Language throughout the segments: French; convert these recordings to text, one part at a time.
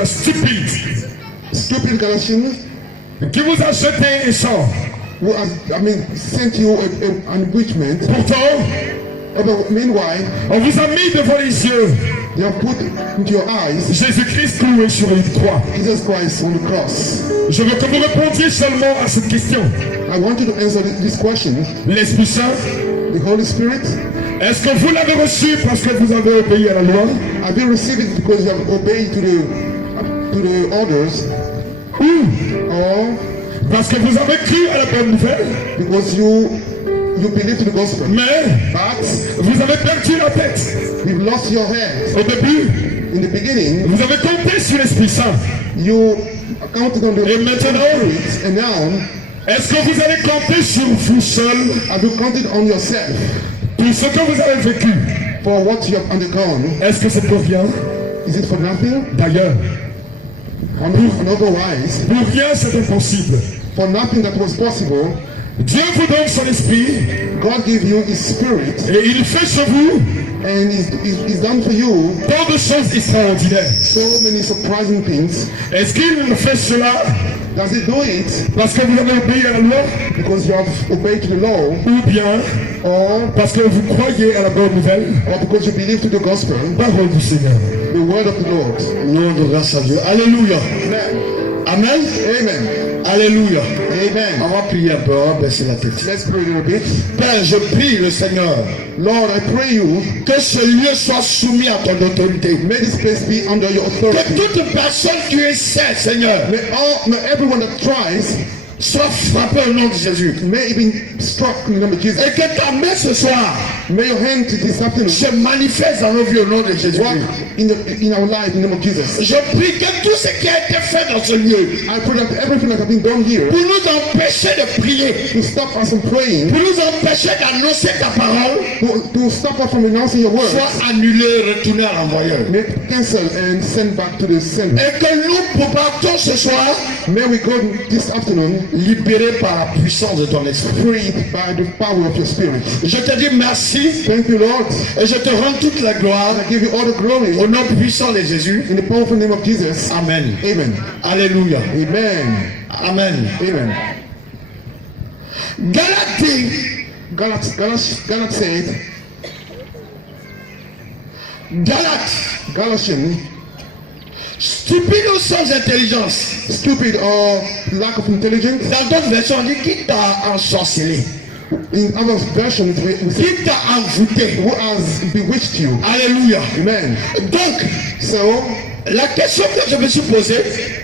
êtes stupide. Stupid Galatians, Qui vous a jeté un sort. who has, sent you an bewitchment. Pourtant, Meanwhile, on vous a mis devant les yeux they have put into your eyes Jésus-Christ cloué sur une croix. Jesus Christ on the cross. Je veux que vous répondiez seulement à cette question. I want you to answer this question. L'Esprit Saint, The Holy Spirit, est-ce que vous l'avez reçu parce que vous avez obéi à la loi? have you received it because you have obeyed to the orders, or Parce que vous avez cru à la bonne nouvelle? because you believe to the gospel? Mais But vous avez perdu la tête. you've lost your head. Au début, In the beginning, vous avez compté sur l'Esprit Saint. you counted on the Et maintenant, Spirit, and now est-ce que vous allez compter sur vous seul have you counted on yourself pour ce que vous avez vécu? for what you have undergone? Est-ce que c'est pour rien? Is it for nothing? D'ailleurs, And otherwise, pour rien c'est impossible. for nothing that was possible, Dieu vous donne son esprit God gave you His Spirit, et il fait sur vous and He's done for you tant de choses extraordinaires. so many surprising things. Est-ce qu'il fait cela Does He do it parce que vous avez obéi à la loi because you have obeyed to the law, ou bien or parce que vous croyez à la bonne nouvelle? because you believe to the gospel, Parole du Seigneur. the word of the Lord? Nom de grâce à Dieu. Alléluia. Amen. Amen. Amen. Alléluia. Amen. On va prier un peu, on va baisser la tête. Let's pray a little bit. Père, je prie le Seigneur Lord, I pray you, que ce lieu soit soumis à ton autorité. may this place be under your Que authority. toute personne qui essaie, Seigneur, May everyone that tries, soit frappé au nom de Jésus. may it be struck in the name of Jesus. Et que ta main ce soir May your hand this afternoon se manifeste dans nos vies au nom de Jésus. work in our life in the name of Jesus. Je prie que tout ce qui a été fait dans ce lieu I pray that everything that has been done here pour nous empêcher de prier, to stop us from praying, pour nous empêcher d'annoncer ta parole, to stop us from announcing your word, soit annulé, retourné à l'envoyeur. may cancel and send back to the sender. Et que nous partons ce soir May we go this afternoon libérés par la puissance de ton esprit. freed by the power of your spirit. Je te dis merci Thank you, Lord. et je te rends toute la gloire I give you all the glory au nom puissant de Jésus. in the powerful name of Jesus. Amen. Amen. Alléluia. Amen. Amen. Amen. Galates said, Galatians, stupide ou sans intelligence. stupid or lack of intelligence. Dans d'autres versions, on dit qui t'a ensorcelé, In other versions, we say, qui t'a envoûté. who has bewitched you. Alléluia. Amen. Donc, So, la question que je me suis posée,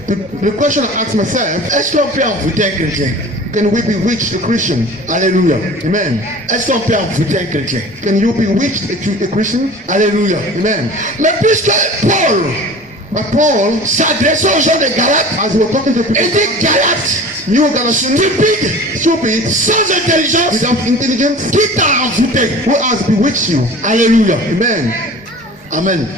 the question I ask myself, est-ce qu'on peut envoûter un chrétien? can we bewitch a Christian? Alléluia. Amen. Est-ce qu'on peut envoûter un chrétien? Can you bewitch a Christian? Alléluia. Amen. Mais puisque Paul But Paul, s'adressait aux gens de Galates, as we were talking to people, il dit Galates, you Galatians, stupid, sans intelligence, without intelligence, qui t'a envoûté? who has bewitched you? Alléluia. Amen. Amen.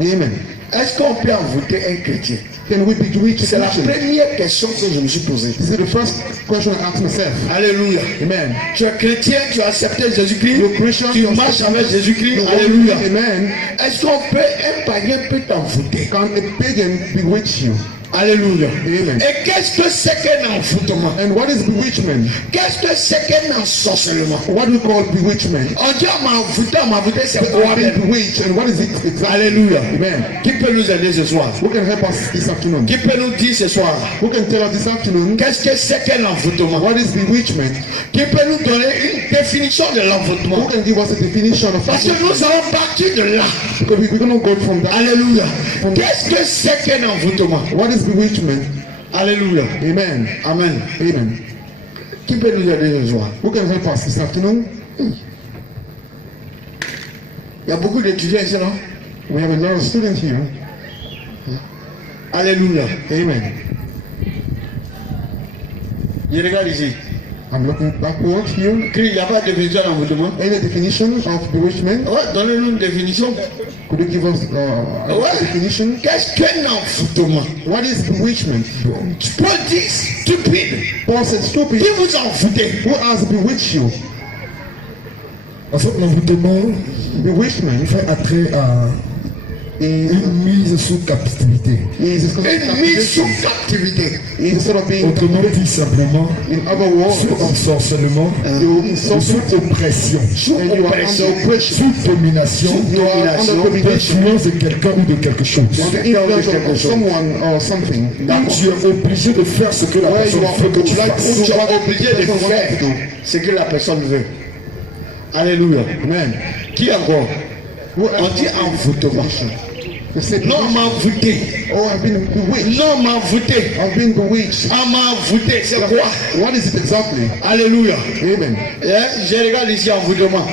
Amen. Est-ce qu'on peut envoûter un chrétien? Can we bewitch a C'est la Christian? première question que je me suis posée. This is the first question I ask myself. Alléluia. Amen. Tu es chrétien, tu as accepté Jésus-Christ, You're Christian, tu you marches avec Jésus-Christ. You Alléluia. Amen. Est-ce qu'on peut, un païen peut t'envoûter? Can a pagan bewitch you? Alléluia. Amen. Et qu'est-ce que c'est qu'un envoûtement? And what is bewitchment? Qu'est-ce que c'est qu'un ensorcellement? What do we call bewitchment? On dit on m'a envoûté, c'est But quoi? I've been bewitched, and what is it exactly? Alléluia. Amen. Qui peut nous aider ce soir? Who can help us this afternoon? Qui peut nous dire ce soir? Who can tell us this afternoon Qu'est-ce que c'est qu'un envoûtement? what is bewitchment? Qui peut nous donner une définition de Who l'envoûtement? can give us a definition of Parce que nous allons partir de là. Because we're going to go from that. Alléluia. Qu'est-ce que c'est qu'un envoûtement? What is bewitchment? Alléluia. Amen. Amen. Amen. Qui peut nous aider ce soir? Who can help us this afternoon? Il y a beaucoup d'étudiants ici, non? We have a lot of students here. Alléluia. Amen. Je regarde ici. I'm looking backward here. Il n'y a pas de définition d'envoûtement. Any definition of bewitchment? Ouais, donnez-nous une définition. Could you give us a definition? Qu'est-ce qu'un envoûtement? What is bewitchment? Paul dit stupide. Paul said, stupid, Qui vous envoûtez? who has bewitched you? En fait, l'envoûtement Bewitchment fait attrait à Une mise sous captivité. Une mise sous captivité. Instead of being, Autrement dit simplement, in other words, sous ensorcellement, you ou insult sous oppression, and you are under oppression. sous domination, You are under domination. d'influence de quelqu'un ou de quelque chose. The influence of someone or something. Où tu es obligé de faire ce que la Where personne you are veut que tu fasses. Où tu es obligé de faire ce que la personne veut. Alléluia. Amen. Qui encore? On dit envoûtement. They said, Non, on m'a envoûté. oh, I've been bewitched. Non, on m'a envoûté. I've been bewitched. On m'a envoûté. C'est quoi? What is it exactly? Alléluia. Amen. Je regarde ici envoûtement.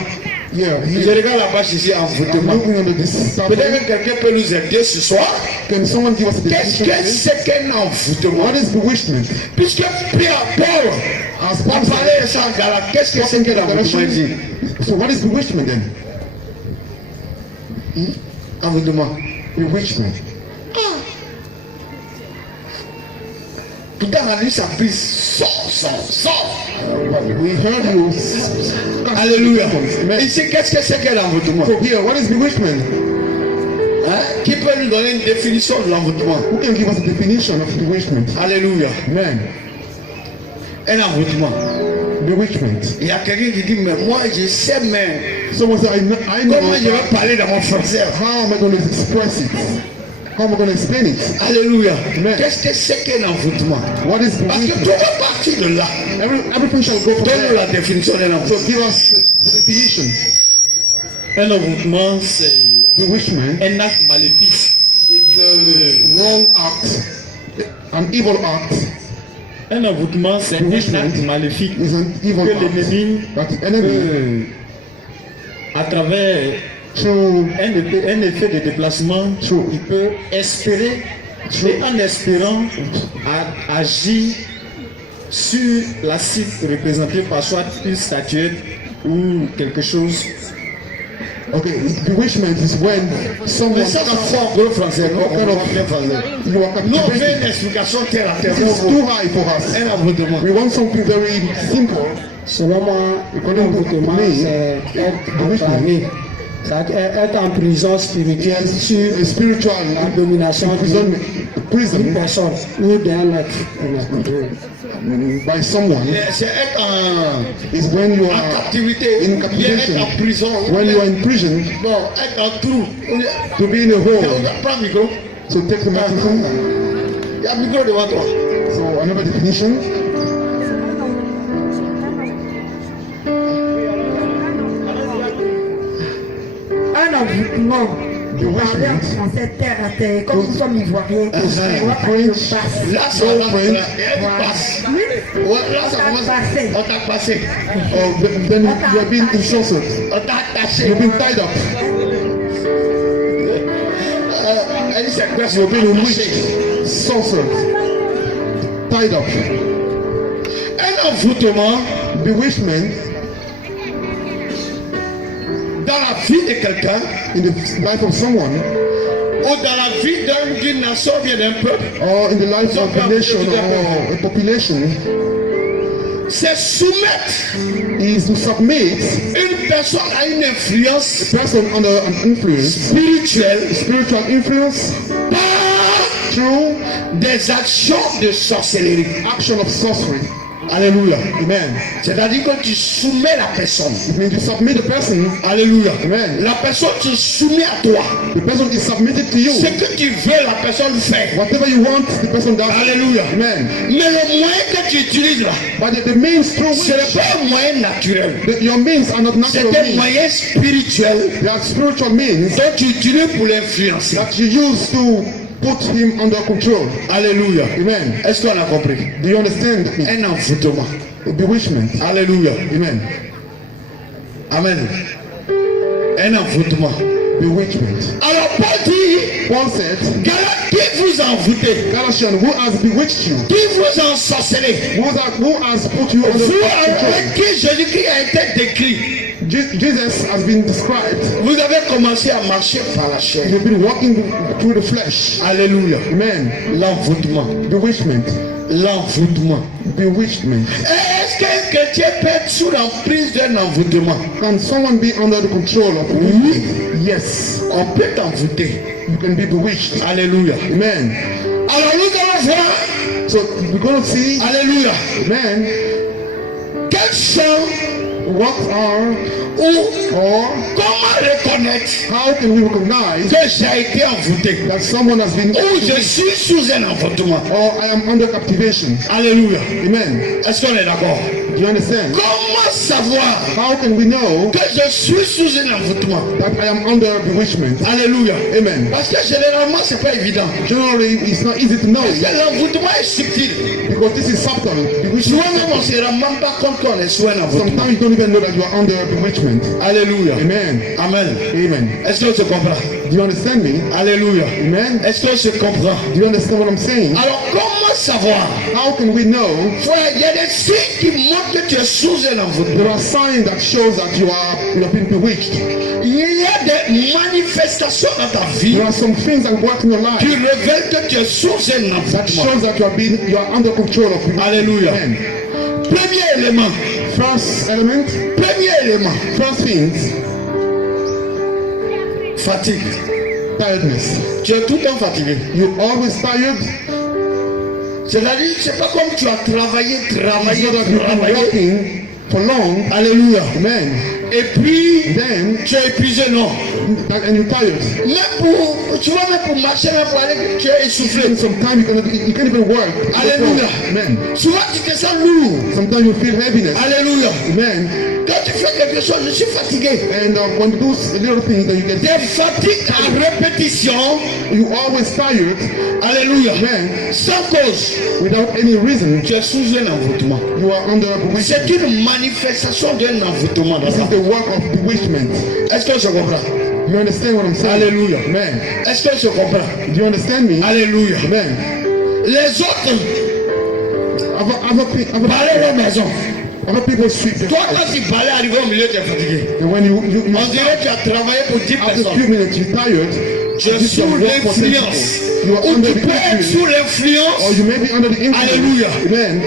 Yeah, Je here. regarde la bâche ici I'm envoûtement. looking under this Peut-être topic. que quelqu'un peut nous aider ce soir. Can someone give us a Qu'est-ce definition? que c'est qu'un envoûtement? What is bewitchment? Puisque Pierre, Paul As a Paul parlé de ça en Galate, qu'est-ce que c'est que l'envoûtement ici? So what is bewitchment then? Envoûtement. Bewitchment. Tout à l'heure, ça prise. Sors. We heard you. Alléluia. Amen. Ici, qu'est-ce que c'est que l'envoûtement? So here, what is bewitchment? Hein? Qui peut nous donner une définition de l'envoûtement? Who can give us a definition of bewitchment? Alléluia. Amen. Un envoûtement. Bewitchment. Il y a quelqu'un qui dit, mais moi je sais, mais Someone said, I know. comment je vais parler dans mon français? How am I going to express it? How am I going to explain it? Alléluia. Amen. Qu'est-ce que c'est qu'un envoûtement? What is Parce que tout bewitchment? va partir de là. Everything shall go from Donne-nous there. la définition d'un So envoûtement. give us the definition. Un envoûtement, c'est Bewitchment. un acte maléfique. Wrong act. An evil act Un envoûtement, c'est un acte maléfique is an evil que act l'ennemi, that the enemy, à travers through un effet de déplacement, il peut espérer, et en espérant, agir sur la cible représentée par soit une statuette ou quelque chose. okay, bewitchment is when someone Mais ça, ça fait en gros français. Non, on va bien français. you are Nous, on veut captivated. une explication terre à terre. This is too high for us. Un envoûtement. We want something very simple. Selon moi, According to l'envoûtement, me, c'est être enfermé. C'est-à-dire être en prison spirituelle sur A spiritual la domination prison, d'une prison personne ou d'un être. by someone C'est être en is when you en are captivité, in ou bien captivation. être en prison, When you are in prison, bon, être en trou. to be in a hole. Prends le micro. So take the microphone. Il y a un micro devant toi. So another definition. Un envoûtement. Vous parlez en français terre à terre, comme nous sommes ivoiriens. On va parler de passe. Là, ça va passe. Ouais, là, ça commence. On t'a passé. Oh, then you are being insulted. On t'a attaché. You've been tied up. Elle dit, c'est quoi You're being attaché? witched, sorcered, tied up. Un envoûtement Bewitchment dans la vie de quelqu'un in the life of someone ou dans la vie d'une nation ou bien d'un peuple, or in the life of a nation or a population c'est soumettre is to submit une personne à une influence a person under an influence, spirituelle spiritual influence, par through des actions de sorcellerie. action of sorcery. Alléluia. Amen. C'est-à-dire que tu soumets la personne. It means you submit the person. Alléluia. Amen. La personne se soumet à toi. The person is submitted to you. Ce que tu veux, la personne fait. Whatever you want, the person does. Alléluia. Amen. Mais le moyen que tu utilises là, But the means through ce n'est which pas un moyen naturel. your means are not C'est natural un means. moyen spirituel They are spiritual means dont tu utilises pour l'influencer. that you use to put him under control. Alléluia. Amen. Est-ce qu'on a compris? Do you understand me? Un envoûtement. A bewitchment. Alléluia. Amen. Amen. Un envoûtement. Bewitchment. Alors Paul dit, Paul said, Galates, qui vous envoûtez? Galatians, who has bewitched you? Qui vous ensorcelez? Who has put you under Vous control? avec qui Jésus-Christ a été décrit. Jesus has been described. Vous avez commencé à marcher par la chair. You've been walking through the flesh. Alléluia. Amen. L'envoûtement. Bewitchment. L'envoûtement. Bewitchment. Est-ce qu'un chrétien peut être sous l'emprise d'un envoûtement? Can someone be under the control of bewitchment? Yes, On peut t'envoûter. you can be bewitched. Alléluia. Amen. Alors nous allons voir. So we're going to see, Alléluia. amen, Quels sont what are ou or comment reconnaître how can we recognize que j'ai été envoûté that someone has been ou je suis sous un envoûtement. or I am under captivation. Alléluia. Amen. Est-ce qu'on est d'accord? Do you understand? Comment savoir How can we know que je suis sous un envoûtement? that I am under bewitchment? Alléluia. Amen. Parce que généralement c'est pas évident. Generally, it's not easy to know Parce que l'envoûtement est subtil. because this is subtle. Bewitchment. Souvent même on ne se rend même pas compte qu'on est sous un envoûtement. Sometimes you don't even know that you are under bewitchment. Alléluia. Amen. Amen. Amen. Est-ce qu'on se comprend? Do you understand me? Alléluia. Amen. Est-ce qu'on se comprend? Do you understand what I'm saying? Alors comment savoir? How can we know? Frère, il y a des signes qui montrent que tu es sous un envoûtement. There are signs that shows that you have been bewitched. Il y a des manifestations dans ta vie There are some things that work in your qui life révèlent que tu es sous un that envoûtement. shows that you are under control of bewitchment. Alléluia. Amen. Premier élément. First element, Premier élément. first things, Fatigue. tiredness. Tu es tout le temps fatigué. You're always tired. C'est-à-dire, c'est pas comme tu as travaillé. It's not that you've been working for long. Alléluia. Amen. Et puis, Then, tu es épuisé, non. and you're tired. Même pour, tu vois, même pour marcher, même pour aller, tu es essoufflé. And sometimes you can't even work. Alléluia. Amen. Souvent, tu te sens lourd. Sometimes you feel heaviness. Alléluia. Amen. Quand tu fais quelque chose, je suis fatigué. And when you do little things that you get, Des fatigues à répétition. you always tired. Alléluia. Amen. Sans cause. Without any reason, Tu es sous un envoûtement. you are under C'est bewitchment. une manifestation d'un envoûtement dans This ta is vie. the work of bewitchment. Est-ce qu'on se comprend? You understand what I'm saying? Alléluia. Amen. Est-ce qu'on se comprend? Do you understand me? Alléluia. Amen. Les autres balaient leur maison. Other people sweep their Toi, house. quand tu balais arrivé au milieu, tu es fatigué. And when you On dirait que tu as travaillé pour 10 after a few personnes. minutes you're tired, Tu es this is your sous work for 10 l'influence. people. You are Ou under tu the peux être influence, sous l'influence or you may be under the influence. Alléluia. Amen.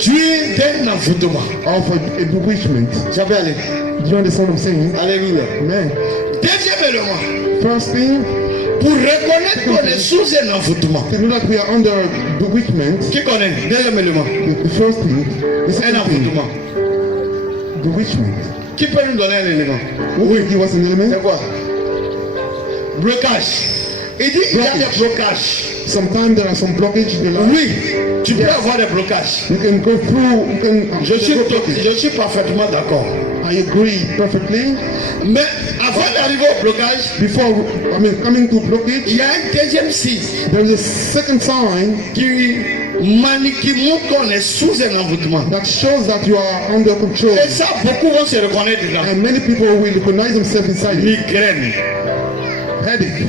tu es d'un envoûtement. Of a bewitchment. Ça peut aller. Do you understand what I'm saying? Alléluia. Amen. Deuxième élément. First thing, Pour reconnaître qu'on est sous un envoûtement. to know that we are under bewitchment. Qui connaît? Deuxième élément. The first thing, the Un second thing, envoûtement. bewitchment. Qui peut nous donner un élément? Who will give us an element? C'est quoi? Blocage. Il dit il y a des blocages. Sometimes there are some blockages in the life. Oui, tu peux avoir des blocages. You can go through, you can Je suis parfaitement d'accord. I agree perfectly. Mais avant d'arriver au blocage, Before, coming to blockage, il y a un deuxième signe there is a second sign qui montre qu'on est sous un envoûtement. that shows that you are under control. Et ça, beaucoup vont se reconnaître dedans. And many people will recognize themselves inside you. Migraine. Headache.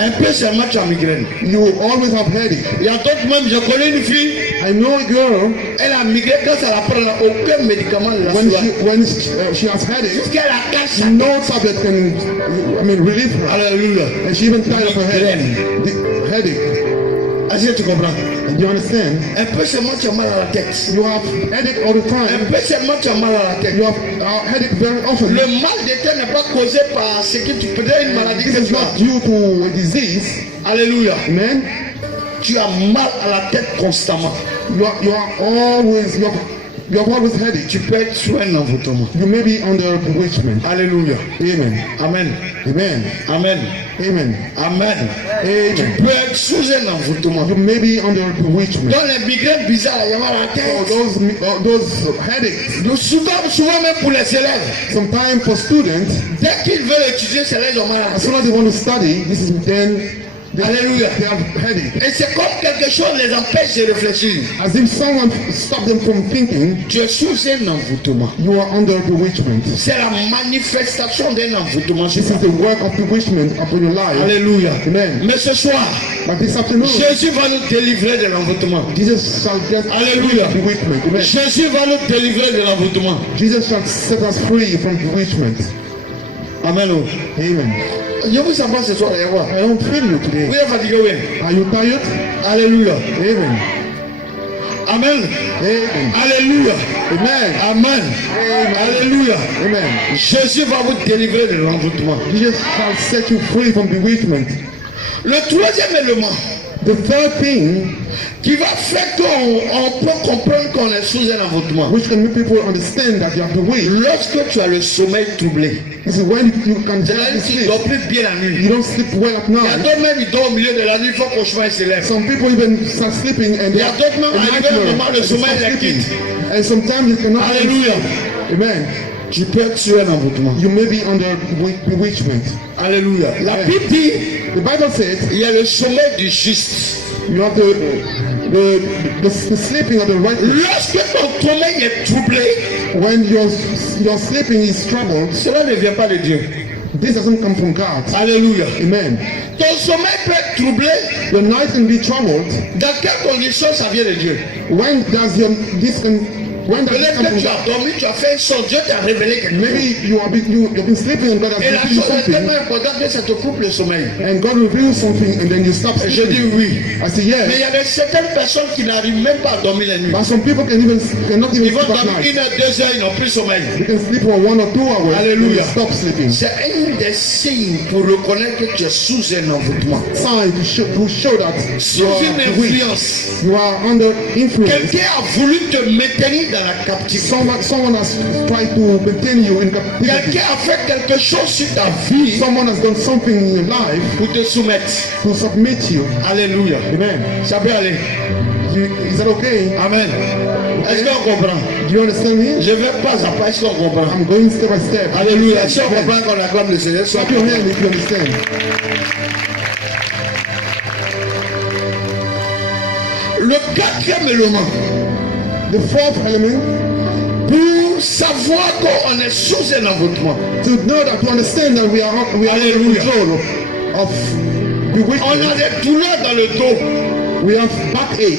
Un peu seulement tu as migraine. You will always have headache. Il y a d'autres même, je connais une fille, I know a girl, elle a migraine quand ça la prend, aucun médicament ne la when soigne. she has headache, Jusqu'à la cache. no tablet can, relieve her. Alléluia. And she even tired of her head. Migraine. The headache. Est-ce que tu comprends? And you understand? Un peu seulement tu as mal à la tête. You have headache all the Un time. peu seulement tu as mal à la tête. You have headache very often. Le mal de tête n'est pas causé par ce que tu peux dire une maladie This que is tu not as. due to a disease. Alléluia. Amen. Tu as mal à la tête constamment. You have always headache. Tu peux être sous un envoûtement. You may be under bewitchment. Alléluia. Amen. Amen. Amen. Amen. Amen. Amen. Tu Amen. peux être sous un envoûtement. You may be under bewitchment. Dans les migraines bizarres, il y a mal à la Oh, tête. those headaches. Donc, souvent même pour les élèves, Sometimes for students, dès qu'ils veulent étudier, c'est là ils ont mal à la as tête. soon as they want to study, this is then Alléluia. they have headache. Et c'est comme quelque chose les empêche de réfléchir. As if someone stopped them from thinking. Tu es sous un envoûtement. You are under bewitchment. C'est la manifestation d'un envoûtement. This is the work of bewitchment upon your life. Alléluia. Amen. Mais ce soir, But this afternoon, Jésus va nous délivrer de l'envoûtement. Jesus shall get Alléluia. free of bewitchment. Amen. Jésus va nous délivrer de l'envoûtement. Jesus shall set us free from bewitchment. Amen. Amen. Je vous sens pas ce soir. I don't feel you today. Vous êtes fatigué, oui. Are you tired? Alléluia. Amen. Amen. Amen. Alléluia. Amen. Amen. Alléluia. Amen. Jésus va vous délivrer de l'envoûtement. Jesus shall set you free from bewitchment. Le troisième élément The third thing qui va faire qu'on peut comprendre qu'on est sous un envoûtement. which can make people understand that you are bewitched Lorsque tu as le sommeil troublé, is when you can c'est-à-dire just que tu ne sleep. dors plus bien la nuit. You don't sleep well at Il y a night. d'autres même, ils dorment au milieu de la nuit, il faut qu'au chemin se lève. Some people even start sleeping and Il y they a are d'autres même, a arrivé un nightmare moment, and le they sommeil start les sleeping. quitte. And sometimes you cannot even Alléluia. sleep. Amen. Tu peux être sur un envoûtement. You may be under bewitchment. Alléluia. La Amen. Bible dit, The Bible says il y a le sommeil du juste. you have the sleeping of the righteous. Lorsque ton sommeil est troublé, When your sleeping is troubled, cela ne vient pas de Dieu. this doesn't come from God. Alléluia. Amen. Ton sommeil peut être troublé. Your night can be troubled. Dans quelle condition ça vient de Dieu? When does this come Peut-être from que tu God? as dormi, tu as fait un son, Dieu t'a révélé quelque chose. Maybe you've been sleeping and God has Et la revealed you chose est tellement something, importante que ça te coupe le sommeil. and God reveals something and then you stop Et je dis sleeping. oui. I say Mais il y yes. a certaines personnes qui n'arrivent même pas à dormir la nuit. But some people cannot even Ils vont sleep at dormir night. 1 heure, 2 heures, ils n'ont plus sommeil. They can sleep for 1 or 2 hours and Hallelujah. they stop sleeping. C'est un des signes pour reconnaître que tu es sous un envoûtement. Sign to show that Sous you une are weak. influence. You are under influence. Quelqu'un a voulu te maintenir dans la captivité. Someone has tried to maintain you in captivity. Quelqu'un a fait quelque chose sur ta vie Someone has done something in your life pour te soumettre. to submit you. Alléluia. Amen. Ça peut aller. Is that okay? Amen. Est-ce qu'on comprend? Do you understand me? Je vais pas à pas. Est-ce qu'on comprend? I'm going step by step. Alléluia. Est-ce qu'on Amen. comprend qu'on acclame le Seigneur? Clap your hand if you understand. Le quatrième élément The fourth element, pour savoir qu'on est sous un envoûtement. to know that, to understand that we are under Hallelujah. control of On bewitchment. a des douleurs dans le dos. We have backache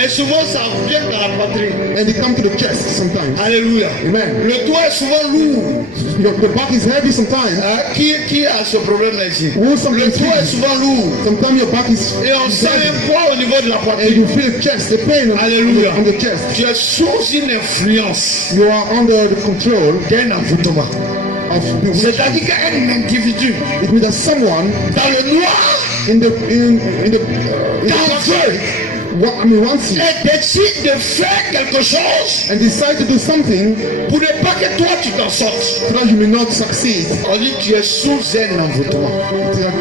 Et souvent ça vient dans la poitrine. and they come to the chest sometimes. Alléluia. Amen. Le dos est souvent lourd. The back is heavy sometimes. Qui a ce problème ici? Who Le sometimes dos est souvent lourd. Sometimes your back is Et on sent heavy. un poids au niveau de la And poitrine. you feel the chest, the pain Hallelujah. on the chest. Tu es sous une influence You are under the control d'un envoûtement. of bewitchment. C'est-à-dire qu'un individu It means that someone dans le noir in the t'enveut wants you et décide de faire quelque chose and decide to do something pour ne pas que toi tu t'en sortes. so that you may not succeed. On dit tu es sous un envoûtement.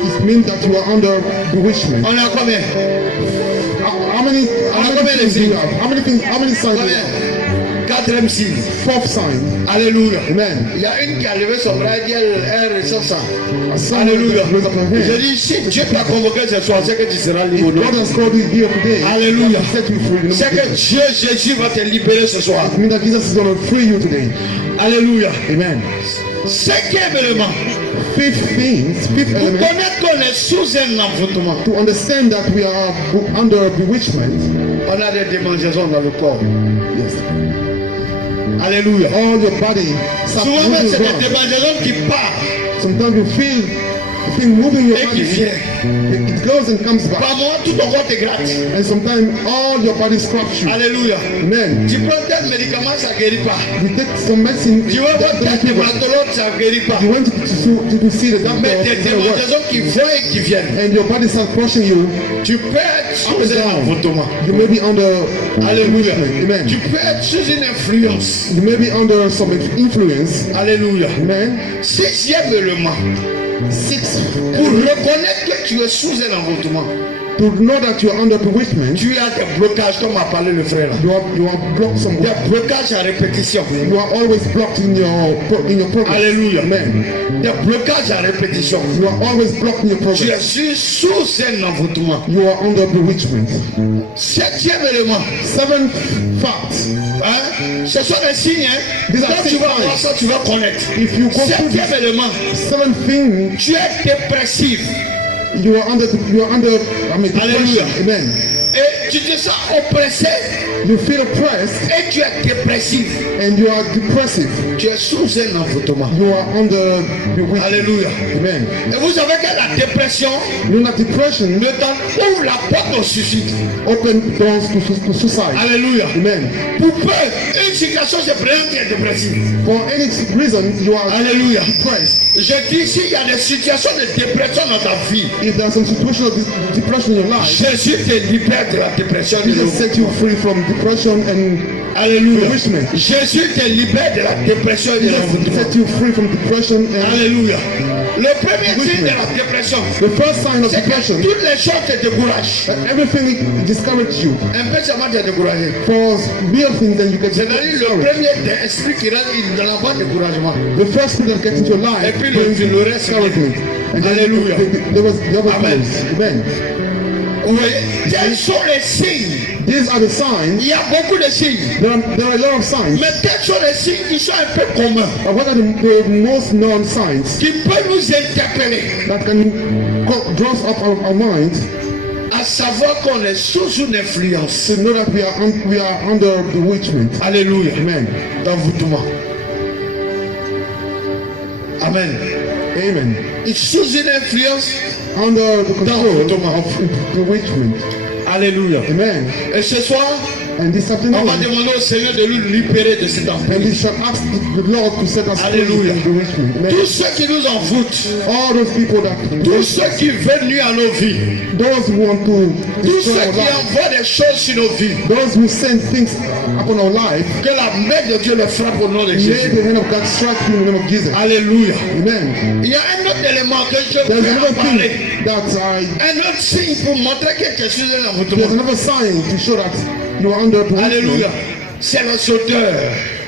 It means that you are under bewitchment. On a combien? How many combien things de do you signes? have? How many signs do you Combien? have? Quatrième signe. Fourth sign. Alléluia. Amen. Il y a une qui a levé son bras et dit elle ressent ça. Someone Alléluia. raise up her Je hand. dis si Dieu t'a convoqué ce soir, c'est que tu seras libre. God has called you here today. Alléluia. To set you free. C'est que Dieu Jésus va te libérer ce soir. It means that Jesus is going to free you today. Alléluia. Amen. Cinquième élément. Fifth Pour element, connaître qu'on est sous un envoûtement, to understand that we are under bewitchment. on a des démangeaisons dans le corps. Yes. Alléluia. All your body starts Souvent même moving c'est des around. démangeaisons qui partent Sometimes you feel the thing moving your et qui body. viennent. It goes and comes back. Par moment, tout ton corps te gratte. And sometimes all your body scratches you. Alléluia. Amen. Tu prends tel médicament, ça ne guérit pas. You take some medicine. Tu vas voir tel dermatologue, ça ne guérit pas. You went to see the doctor. Mais des It didn't work. démangeaisons qui vont et qui viennent. And your body starts crushing you. Tu peux être Up and sous un down. envoûtement. You may be under Alléluia. Amen. Tu peux être sous une influence. You may be under some influence. Alléluia. Amen. Sixième élément. Six, Pour reconnaître que tu es sous un envoûtement, to know that you are under bewitchment, tu as des blocages, comme a parlé le frère là. you are blocked somewhere. Des blocages à répétition. You are always blocked in your progress. Alléluia. Amen. Des blocages à répétition. You are always blocked in your Tu es progress. sous un envoûtement. You are under bewitchment. Septième élément. Seventh fact. Hein? Ce sont des signes. Hein? These are Quand tu signs. vas voir ça, tu vas connaître. If you go through Septième this élément. seventh thing, Tu es dépressif. you are under depression. Hallelujah. Amen. Et tu te sens oppressé you feel oppressed et tu es dépressif. and you are depressive. Tu es sous un envoûtement. You are under bewitchment. Alléluia. Amen. Et vous savez que la dépression You know that depression me ouvre la porte au suicide. open doors to suicide. Alléluia. Amen. Pour peu, une situation se présente qui est dépressive. For any reason you are Alléluia. depressed. Je dis, s'il y a des situations de dépression dans ta vie, If there's some situation of depression in your life, Jésus te libère de la dépression. de Jesus l'eau. set you free from depression and Alléluia. bewitchment. Jésus te libère de la dépression et de Jesus l'envoûtement. set you free from depression and Alléluia. Le premier signe de la dépression, the first sign of c'est que depression. toutes les choses te découragent. Everything discourages you. Un peu seulement te décourager. For real things, then you get C'est-à-dire le discouraged. premier esprit qui rentre dans la voie de découragement. The first thing that gets into your Et life puis brings le reste. discouragement. And then Alléluia. there was the other Amen. things. Amen. Vous voyez, quels sont les signes? These are the signs. Il y a beaucoup de signes. There are a lot of signs. Mais quels sont les signes qui sont un peu communs, But what are the most known signs qui peuvent nous interpeller, that can draw up our minds à savoir qu'on est sous une influence? to know that we are under bewitchment? Alléluia. Amen. D'envoûtement. Amen. Amen. Et sous une influence. Under the control D'envoûtement. of bewitchment. Alléluia. Amen. Et ce soir, And this on afternoon, va demander au Seigneur de nous libérer de cet and empire. we shall ask the Lord to set us free Hallelujah. from bewitchment. Amen. Tous ceux qui nous envoûtent, All those people that, tous ceux qui veulent nuire à nos vies, those who want to tous destroy ceux our qui life, envoient des choses sur nos vies, those who send things upon our life, que la main de Dieu les frappe au nom de may Jésus. the hand of God strike you in the name of Jesus. Alléluia. Amen. Il y a un autre élément que je There's veux en another parler. thing that Un autre signe pour montrer que quelque chose est dans votre there's monde. another sign to show that you are under Alléluia. bewitchment. C'est le sauteur.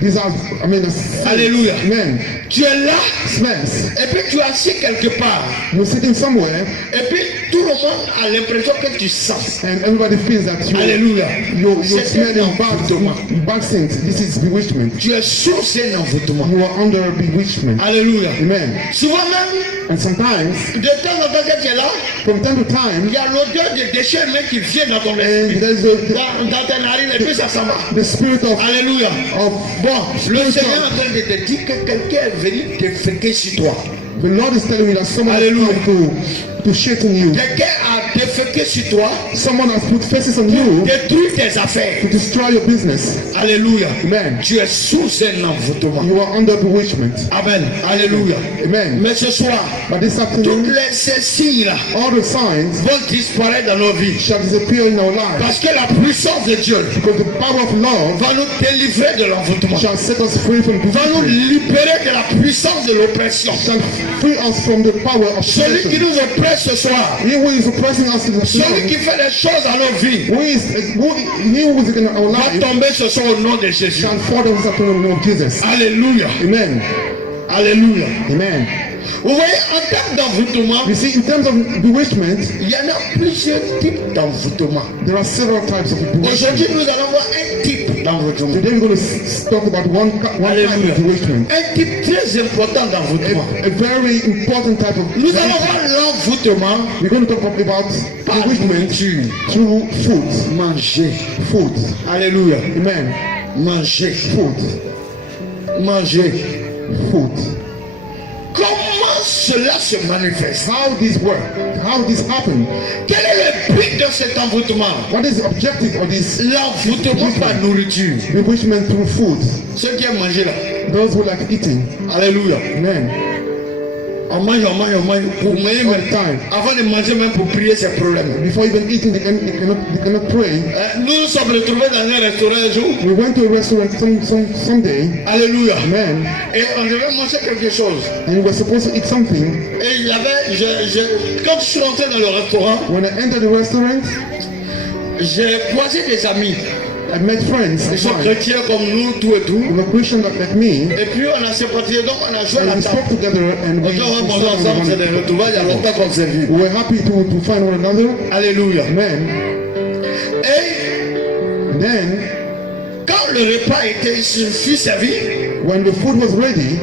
These are, the Alléluia. Amen. Tu es là Smells. et puis tu es assis quelque part. You're sitting somewhere Et puis tout le monde a l'impression que tu sens. and everybody feels that Alléluia. you're C'est smelling un envoûtement. bad things. This is bewitchment. Tu es sous un envoûtement. You are under bewitchment. Alléluia. Amen. Souvent même, And sometimes, de temps en temps que tu es là, from time to time, il y a l'odeur de déchets humains qui vient dans ton and esprit. there's Dans tes narines et puis ça s'en va. the spirit of Alléluia. Bon, Le Seigneur est en train de te dire que quelqu'un est venu déféquer sur toi. the Lord is telling me that someone Hallelujah. has come to shit on you. Quelqu'un a déféqué sur toi, Someone has put faces on you détruit tes affaires. to destroy your business. Alléluia. Amen. Tu es sous un envoûtement. You are under bewitchment. Amen. Alléluia. Amen. Mais ce soir, But this tous afternoon, ces signes-là all the signs vont disparaître dans nos vies. shall disappear in our lives. Parce que la puissance de Dieu Because the power of love va nous délivrer de l'envoûtement. shall set us free from Va nous bewitchment. libérer de la puissance de l'oppression. Shall free us from the power of Celui qui oppression. nous oppresse ce soir, He who is oppressing us in the celui qui spirit, fait des choses à nos vies, he who is in our va life, tomber ce soir au nom de Jésus. shall fall down this afternoon in the name of Jesus. Alléluia. Amen. Alléluia. Amen. Vous voyez, en termes d'envoûtement, You see, in terms of bewitchment, il y en a plusieurs types d'envoûtement. there are several types of bewitchment. Aujourd'hui, nous allons voir un type d'envoûtement. Today we're going to talk about one type Hallelujah. of bewitchment. Un type très important d'envoûtement. A very important type of Nous allons bewitchment. voir l'envoûtement We're going to talk about par bewitchment nourriture. through food. Manger. Food. Alléluia. Amen. Manger. Food. Manger. Food. Comment cela se manifeste? How this work? How this happen? Quel est le but de cet envoûtement? What is the objective of this L'envoûtement par nourriture. bewitchment through food? Ceux qui aiment manger là. Those who like eating. Alléluia. Amen. On mange pour manger All même. the time. Avant de manger même pour prier ses problèmes. Before even eating, they cannot pray. Nous nous sommes retrouvés dans un restaurant un jour. We went to a restaurant someday. Alléluia. Amen. Et on devait manger quelque chose. And we were supposed to eat something. Et il y avait, quand je suis rentré dans le restaurant, When I entered the restaurant, j'ai croisé des amis. I met friends Ils of sont mine chrétiens comme nous, tout et tout. who were Christian like me. Et puis on a sympathisé, donc on a joué à And la we table. spoke together and On dit on va manger sat ensemble, c'est on des the retrouvailles, il y a longtemps qu'on s'est vus. We were happy to find one another. Alléluia. Amen. Et And then, quand le repas fut servi, when the food was ready,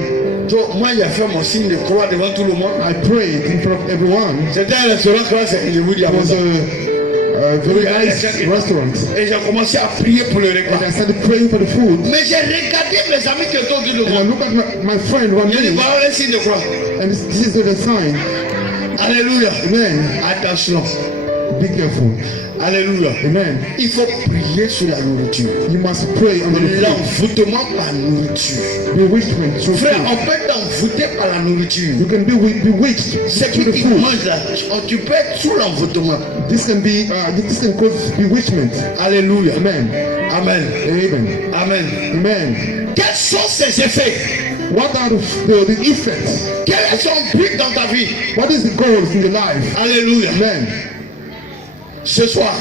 moi j'ai fait mon signe de croix devant tout le monde. I prayed in front of everyone. C'était un restaurant classe, je vous dis à It was vous. very Il y a des nice gens qui- restaurant. Et j'ai commencé à prier pour le repas. And I started praying for the food. Mais j'ai regardé mes amis qui étaient autour de And I moi. look at my friend one J'ai dit, day, voilà un signe de croix. and this is the sign. Alléluia. Amen. Attention. Be careful. Alléluia. Amen. Il faut prier sur la nourriture. You must pray under the food. L'envoûtement par la nourriture. Bewitchment through Frère, food. on peut être envoûté par la nourriture. You can be bewitched C'est through qui the qui food. mange là. Tu peux être sous l'envoûtement. This can cause bewitchment. Alléluia. Amen. Amen. Amen. Amen. Amen. Quels sont ces effets? What are the effects? Quel est son but dans ta vie? What is the goals in your life? Alléluia. Amen. Ce soir,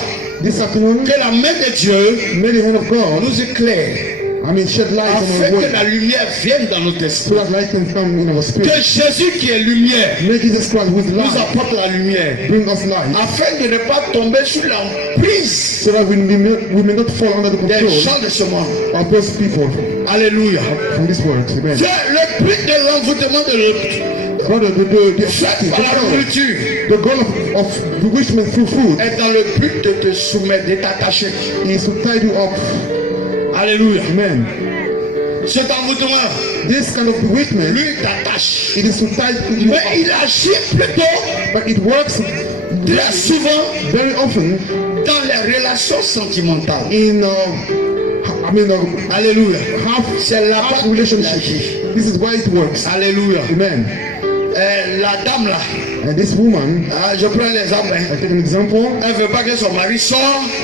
This afternoon, que la main de Dieu may the hand of God, nous éclaire shed light on afin our que la way, lumière vienne dans notre so esprit. that light can come in our Que spirit. Jésus qui est lumière May Jesus Christ with nous light apporte la lumière bring us light, afin de ne pas tomber sous l'emprise so that we may not fall under the des control gens de ce monde. of those people Alléluia. from this world. Amen. Frère, le but de l'envoûtement Brother, the fait par la nourriture goal of bewitchment through food est dans le but de te soumettre, de t'attacher. is to tie you up. Alléluia. Amen. Cet envoûtement, This kind of bewitchment, lui, t'attache. it is to tie you Mais up. il agit plutôt But it works très souvent very often dans les relations sentimentales. in Alléluia. C'est la half part relationship. This is why it works. Alléluia. Amen. La dame là, And this woman, je prends l'exemple. I take an example. Elle veut pas que son mari sorte.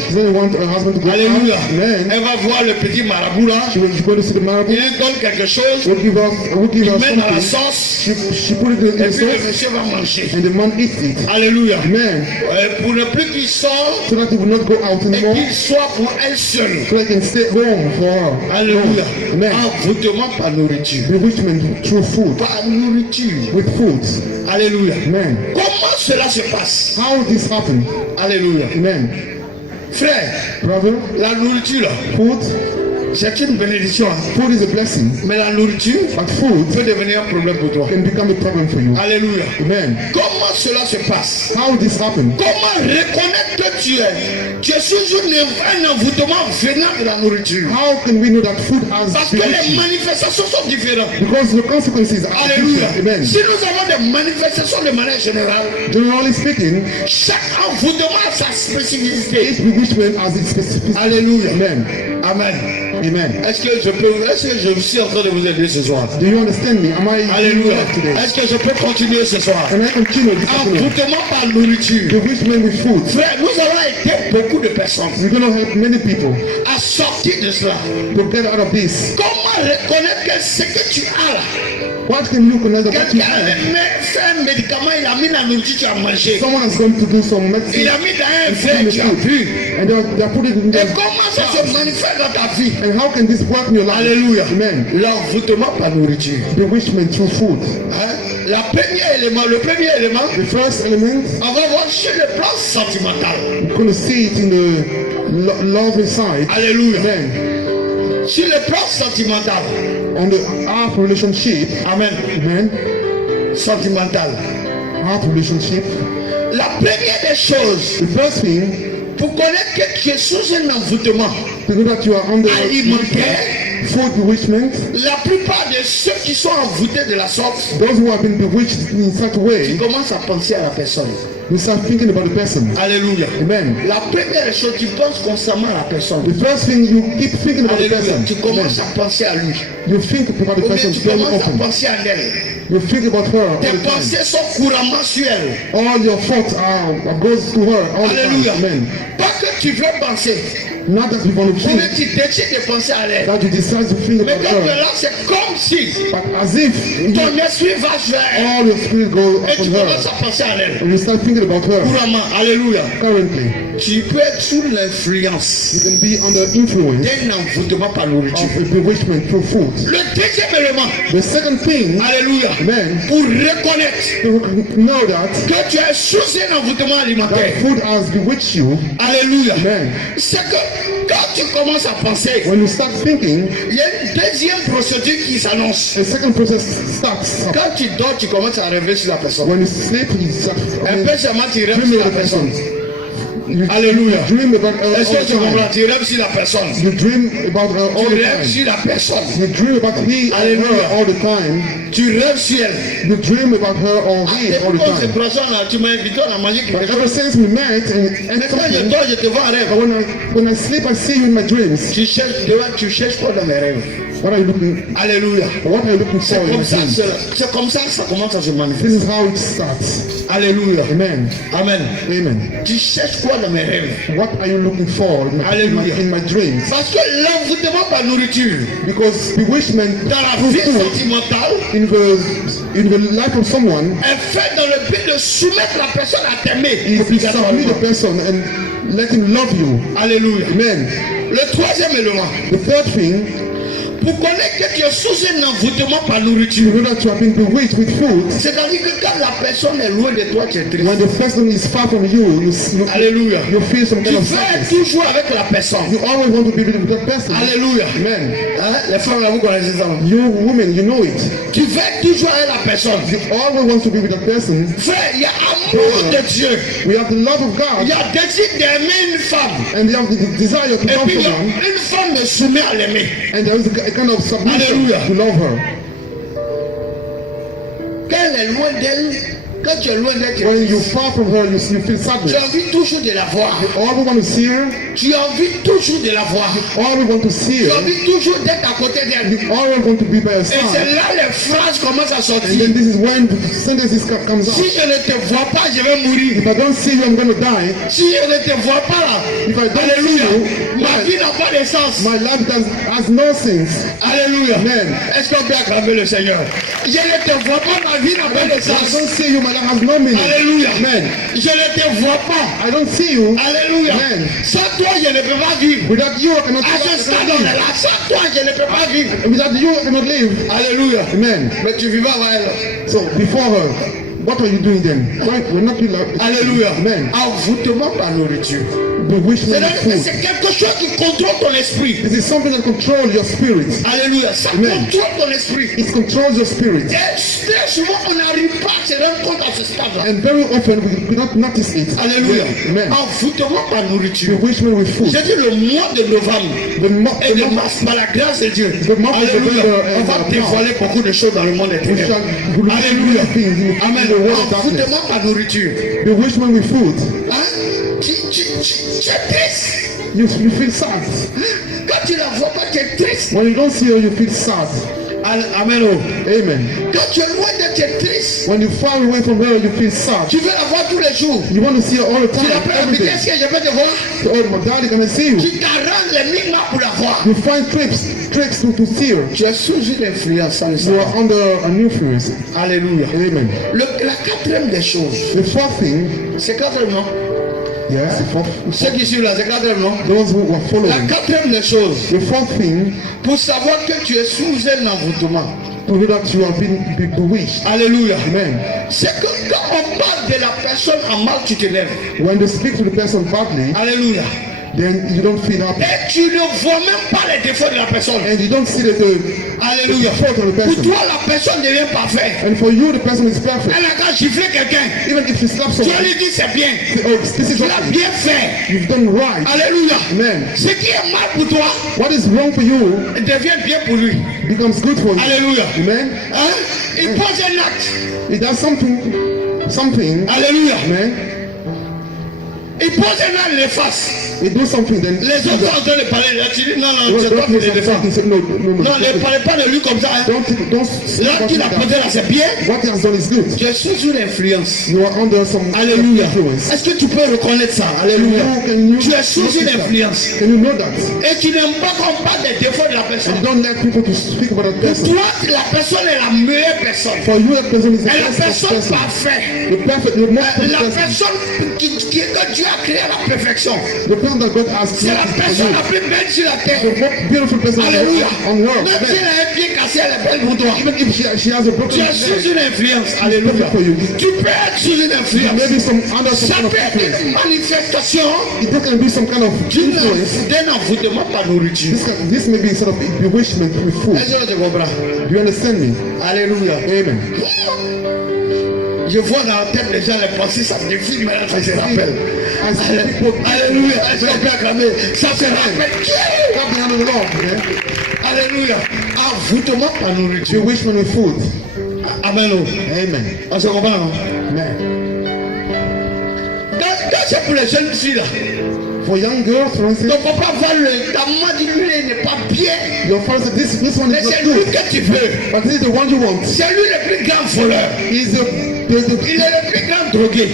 She doesn't want her husband to go Alléluia. out. Amen. Elle va voir le petit marabout là. She go to see the miracle. Il lui donne quelque chose. Will give her Il met dans la something. sauce. She put it in Et the puis le sauce, monsieur va manger. and the man eats it. Alléluia. Amen. Pour ne plus qu'il sorte So that he will not go out et anymore. qu'il soit pour elle seule. So that he can stay home for her. Alléluia. Amen. Envoûtement par nourriture. Bewitchment through food. Par nourriture. With food. Alléluia. Amen. Comment cela se passe? How this happen? Alléluia. Amen. Frère, Brother, la nourriture là, food, c'est une bénédiction. Hein. food is a blessing. Mais la nourriture But food peut devenir un problème pour toi. can become a problem for you. Alléluia. Amen. Comment cela se passe? How this happen? Comment reconnaître que tu es sous un envoûtement venant de la nourriture? How can we know that food has Parce que les bewitchment? manifestations sont différentes. Because the consequences are Alléluia. different. Amen. Si nous avons des manifestations de manière générale, Generally speaking, chaque envoûtement a sa spécificité. each bewitchment has its specificity. Alléluia. Amen. Amen. Amen. Est-ce que je suis en train de vous aider ce soir? Do you understand me? Am I Alléluia. today? Est-ce que je peux continuer ce soir? Can I continue this afternoon? Envoûtement par nourriture. Bewitchment with food. Frère, nous allons aider beaucoup de personnes We're going to help many people à sortir de cela. to get out of this. Comment reconnaître que ce que tu as là? What can you connect what you Quelqu'un have? a fait un médicament, il a mis la nourriture, tu as mangé. Someone has gone to do some Il medicine a mis dans un in verre, the tu as food, bu. and they put it in Et the comment ça se manifeste dans ta vie? and how can this work in your life? Alléluia. Amen. L'envoûtement par nourriture. Bewitchment through food. Hein? Le premier élément, The first element, on va voir sur le plan sentimental. you're going to see it in the lovely side. Alléluia. Amen. Sur le plan sentimental. On the half relationship. Amen. Amen. Sentimental. Half relationship. La première des choses, The first thing, pour connaître que tu es sous un envoûtement to know that you are under alimentaire, food bewitchment. la plupart de ceux qui sont envoûtés de la sorte, Those who have been bewitched in such a tu way, commences à penser à la personne. you start thinking about the person. Alléluia. Amen. La première des choses, tu penses constamment à la personne. The first thing, you keep thinking about the Alléluia. person. Tu commences à penser à lui. You think about the Ou bien person tu very commences à often. penser à elle. You think about her all Tes the time. pensées sont couramment sur elle. All your thoughts are goes to her all the Alléluia. time. Amen. Pas que tu veux penser, Not that you want to ou bien think, tu décides de penser à elle. that you decide to think Mais about donc her, là, c'est comme si but as if ton esprit va vers elle. all your spirit goes Et tu upon commences her, à penser à elle. and you start thinking about her. Couramment. Alléluia. Currently, Tu peux être sous l'influence you can be under influence d'un envoûtement par nourriture. of a bewitchment through food. Le deuxième élément, The second thing, alléluia, amen, pour reconnaître to know that que tu es sous un envoûtement alimentaire, food has bewitched you, alléluia, amen. c'est que quand tu commences à penser, When you start thinking, il y a une deuxième procédure qui s'annonce. a second process starts. Quand tu dors, tu commences à rêver sur la personne. When you sleep, you start Un peu seulement tu rêves sur la personne. Alléluia. dream about her Est-ce all que the tu comprends? time. Tu rêves sur la personne. You dream about her all Tu the rêves time. sur la personne. You dream about he and Hallelujah. her all the time. Tu rêves sur elle. You dream about her or he all the Depuis cette time. personne, tu m'as invité, on a mangé quelque But chose. ever since we met and Mais quand je something, dors, je te vois en rêve. but when I sleep, I see you in my dreams. Tu cherches quoi dans mes rêves? What are you looking? Alléluia. What are you looking C'est for in comme my ça, dreams? c'est comme ça que ça commence à se manifester. This is how it starts. Alléluia. Amen. Amen. Amen. Tu cherches quoi dans mes rêves? What are you looking for in my dreams? Parce que l'envoûtement par nourriture, Because bewitchment dans la through vie food sentimentale, in the life of someone est fait dans le but de soumettre la personne à t'aimer. is to submit the Obligatoirement. person and let him love you. Alléluia. Amen. Le troisième élément, The third thing, pour connaître que tu es sous un envoûtement par you nourriture, know that you have been bewitched with food. c'est-à-dire que quand la personne est loin de toi, tu es triste. When the person is far from you, Alléluia. you feel some Tu kind of veux sadness. toujours avec la personne. You always want to be with that person. Alléluia. Amen. Hein? Les femmes, là, vous connaissez ça. You women, you know it. Tu veux toujours avec la personne. You always want to be with that person. Frère, il y a amour de Dieu. We have the love of Il God, y a désir d'aimer une femme. and we have the desire to Et love puis il y a someone, une femme me soumet à l'aimer. and there is a kind of submission Hallelujah. to love her. Quand elle est loin d'elle, quand tu es loin d'elle, tu When you're far from her, you feel as sadness. envie toujours de la voir. You always want to see her. Tu as envie toujours de la voir. Always want to see Tu as her. envie toujours d'être à côté d'elle. You always want to be by her Et c'est side. là les phrases commencent à And sortir. then this is when the sentences comes Si out. je ne te vois pas, je vais mourir. If I don't see you, I'm going to die. Si je ne te vois pas là, If I don't alléluia, see you, ma vie n'a pas de sens. my life has no sense. Alléluia. Amen. Est-ce qu'on peut acclamer le Seigneur? Je ne te vois pas, ma vie n'a pas de If I sens. don't see you, my life has no meaning. Alléluia. Amen. Je ne te vois pas. I don't see you. Alléluia. Amen. Sans toi, je ne peux pas vivre. Without you, I cannot À ce stade, on est live. là. Sans toi, je ne peux pas vivre. Without you, I cannot live. Alléluia. Amen. Mais tu vis pas avec elle. So before her, what are you doing then? We're not doing that. Alléluia. Amen. Envoûtement par nourriture. Bewitchment C'est-à-dire of que food. c'est quelque chose qui contrôle ton esprit. This is something that controls your spirit. Alléluia. Ça Amen. contrôle ton esprit. It controls your spirit. Et très souvent, on n'arrive pas à se rendre compte à ce stade-là. And very often we don't notice it. Alléluia. Amen. Envoûtement par nourriture. Bewitchment with food. J'ai dit le mois de novembre et de mars, par la grâce de Dieu. Alléluia. On va dévoiler beaucoup de choses dans le monde We éternel. shall release Alléluia. many things in Amen. the world of darkness. Envoûtement par nourriture. Bewitchment with food. Hein? Tu es triste. You feel sad. Quand tu la vois pas, tu es triste. When you don't see her, you feel sad. Amen. Oh. Amen. Quand tu es loin d'elle, tu es triste. When you're far away from her, you feel sad. Tu veux la voir tous les jours. You want to see her all the Tu time, l'appelles, every mais day. qu'est-ce que je peux te voir? So, oh, my daddy, can I see you? Tu t'arranges les micmacs pour la voir. You find tricks to see her. Tu es sous une influence sans le You savoir. are under an influence. Alléluia. Amen. La quatrième des choses, The fourth thing, c'est quatrième, non? yes, the fourth, Ceux qui suivent là, c'est quatrième, non? those who are La following. quatrième des choses, The fourth thing, pour savoir que tu es sous un envoûtement. to know that you have been bewitched. Alléluia. Amen. C'est que quand on parle de la personne en mal, tu te lèves. When they speak to the person badly, Alléluia. then you don't feel happy. Et tu ne vois même pas les défauts de la personne. And you don't see the Alléluia. fault of the Pour person. toi, la personne devient parfaite. And for you, the person is perfect. Elle a qu'à gifler quelqu'un. Even if she slaps Tu vas someone, lui dire c'est bien. say, oh, this is Tu l'as right. bien fait. You've done right. Alléluia. Amen. Ce qui est mal pour toi What is wrong for you devient bien pour lui. becomes good for you. Alléluia. Amen. Hein? Il pose un acte. It does something. Alléluia. Amen. Il pose un acte, il l'efface. It does something, then Les autres sont en train de parler. Là, tu dis non, non, c'est don't toi qui les défends. say, no. Non, ne parlez pas de lui comme ça. Hein. Don't Là, qu'il a posé là, c'est bien. What he has done is good. Tu es sous une influence. You are under some Alléluia. influence. Est-ce que tu peux reconnaître ça? Alléluia. Tu es sous une influence. Can you know that? Et tu n'aimes pas qu'on parle des défauts de la personne. And you don't let people to speak about that Pour person. toi, la personne est la meilleure personne. For you, that person is the Et la best personne person. parfaite. The most La perfect person. personne que Dieu a créée à la perfection. The person that God has C'est la created for personne you. la plus belle sur la terre. The most beautiful person Alléluia. on earth. Même si elle a un pied cassé, elle est belle pour toi. Even if she has a broken Tu es sous leg, une influence. Alléluia. for you. Tu peux être sous une influence. Maybe under some Ça kind of peut être influence. une manifestation It can be some kind of influence. d'un envoûtement par nourriture. This may be sort of bewitchment with food. Est-ce que tu comprends? Do you understand me? Alléluia. Amen. Je vois dans la tête les gens les pensées, ça me défile, mais là, ça se rappelle. I see people. Alléluia. Est-ce qu'on peut acclamer? Ça se rappelle. Clap the hand of the Lord. Okay? Alléluia. Envoûtement par nourriture. Bewitchment with food. Amen. Amen. On se comprend, non? Amen. Quand c'est pour les jeunes filles là, For young girls, for instance, ton papa va le. Ta maman dit lui n'est pas bien. your father said this one Mais is c'est not lui good. que tu veux. But this is the one you want. C'est lui le plus grand voleur. He's Il est le plus grand drogué.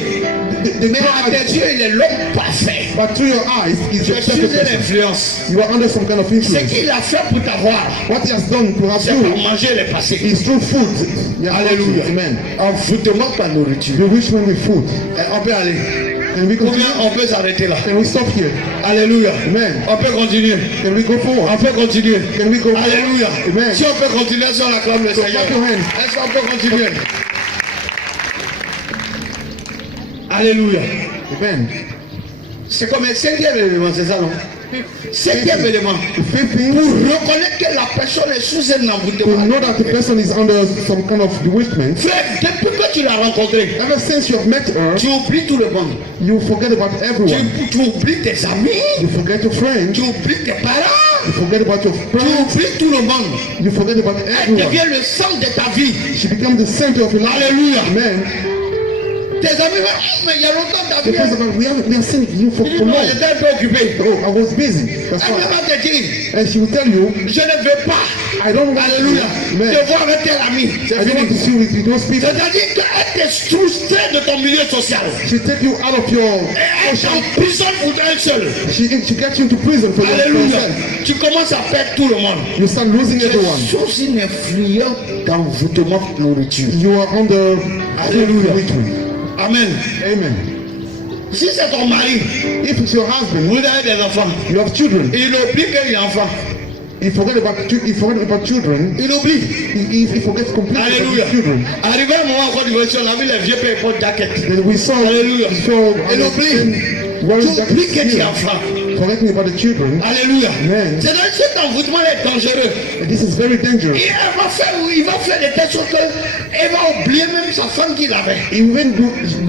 the Mais à tes yeux, il est l'homme parfait. But through your eyes, he's Tu the es sous perfect une person. influence. You are under some kind of Ce influence. qu'il a fait pour t'avoir, What he has done to have c'est pour you manger les passés. is through food. He has Alléluia. done it. Amen. Envoûtement par nourriture. Bewitchment with food. On peut aller. Can we Ou continue? bien on peut s'arrêter là. Can we stop here? Alléluia. Amen. On peut continuer. Can we go forward? On peut continuer. Can we go forward? Alléluia. Amen. Si on peut continuer, si on acclame le Seigneur. clap your hands. Est-ce qu'on peut continuer? Alléluia. Amen. C'est comme un cinquième élément, c'est ça non? Cinquième élément. The fifth thing, Pour reconnaître que la personne est sous un to envoûtement. know that the person is under some kind of bewitchment. Frère, depuis que tu l'as rencontré, Ever since you have met her, tu oublies tout le monde. you forget about everyone. Tu oublies tes amis, You forget your friends. tu oublies tes parents, You forget about your tu friends. oublies tout le monde. You forget about Elle everyone. devient le centre de ta vie. She becomes the center of your life. Alléluia. Amen. Tes amis vont, oh, mais il y a longtemps que The tu as first vu. of all, we have seen you for Tu dis, long. non, j'étais un peu occupé. Oh, I was busy. That's Elle why. va te dire, And she will tell you, je ne veux pas. I don't want Alléluia. Amen. Te voir avec tel ami. C'est I don't want to fini. see you with those people. C'est-à-dire qu'elle te soustrait de ton milieu social. She take you out of your Et elle t'emprisonne pour elle seule. she gets you into prison for Alléluia. yourself. Tu commences à perdre tout le monde. You start losing Tu es everyone. sous une influence d'envoûtement de nourriture. You are under Alléluia. bewitchment. Amen. Amen. Si c'est ton mari, If it's your husband, vous avez des enfants, you have children. il oublie qu'il y a enfant. He forget about children. Il oublie. He forgets completely about Alléluia. his children. Arrivé à un moment encore du on a vu les vieux pères portent jacket. Then we saw Alléluia. Il oublie. wearing Tu oublies que tu es jackets. enfant. Forgetting about the children. Alléluia. Amen. C'est dans cet envoûtement est dangereux. And this is very dangerous. Et il va faire de telle sorte qu'elle va oublier même sa femme qu'il avait. Even do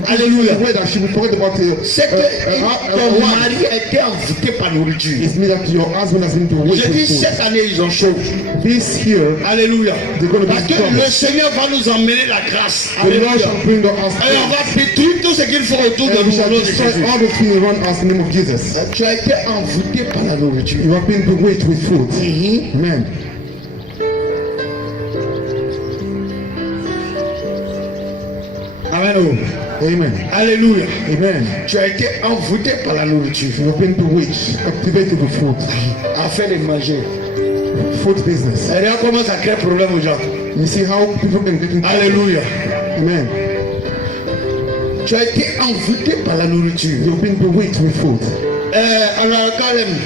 Alléluia. the way that she will forget about C'est que ton mari a été envoûté par nourriture. It means that your husband has been bewitched Je dis with food. cette année ils ont chaud. This here, Alléluia. they're going to Parce be que trouble. le Seigneur va nous emmener la grâce. The Lord Alléluia. shall bring us Et on va détruire tout ce qu'il faut autour de and we nous. shall au nom de destroy Jésus. all the things around us in the name of Jesus. Tu as été envoûté par la nourriture. You have been bewitched with food. Amen. Amen. Amen. Alléluia. Amen. Tu as été envoûté par la nourriture. You have been bewitched, activated with food. Afin de manger. Food business. Et là, comment ça crée problème aux gens. You see how people can get into Alléluia. Amen. Tu as été envoûté par la nourriture. You've been bewitched with food. Alors, quand même.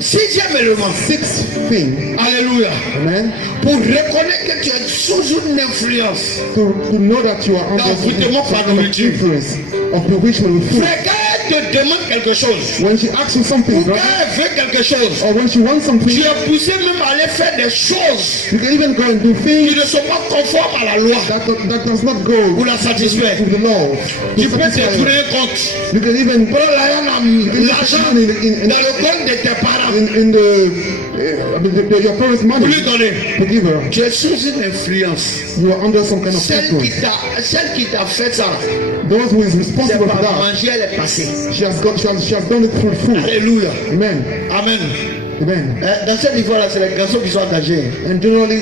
Sixième élément. Sixth thing, Alléluia. amen, Pour reconnaître que tu es sous une influence. to know that you are under D'envoûtement par some kind of nourriture. influence of bewitchment with food. Frère, quand elle te demande quelque chose, When she asks you ou something, quand brother, elle veut quelque chose, or when she wants something, tu es poussé même à aller faire des choses you can even go and do qui things ne sont pas conformes à la loi that does not go pour la satisfaire. to the law. Tu To peux satisfy détourner her. un compte. You can even Prends l'argent in dans le compte de tes parents. in your parents' Pour money lui donner. to give her. Tu es sous une influence. You are under some kind of Celle influence. qui t'a fait ça, Those who is c'est responsible for par that, manger, elle est passée. she has done it through food. Alléluia. Amen. Amen. Amen. Dans cette histoire-là, c'est les garçons qui sont engagés. And generally,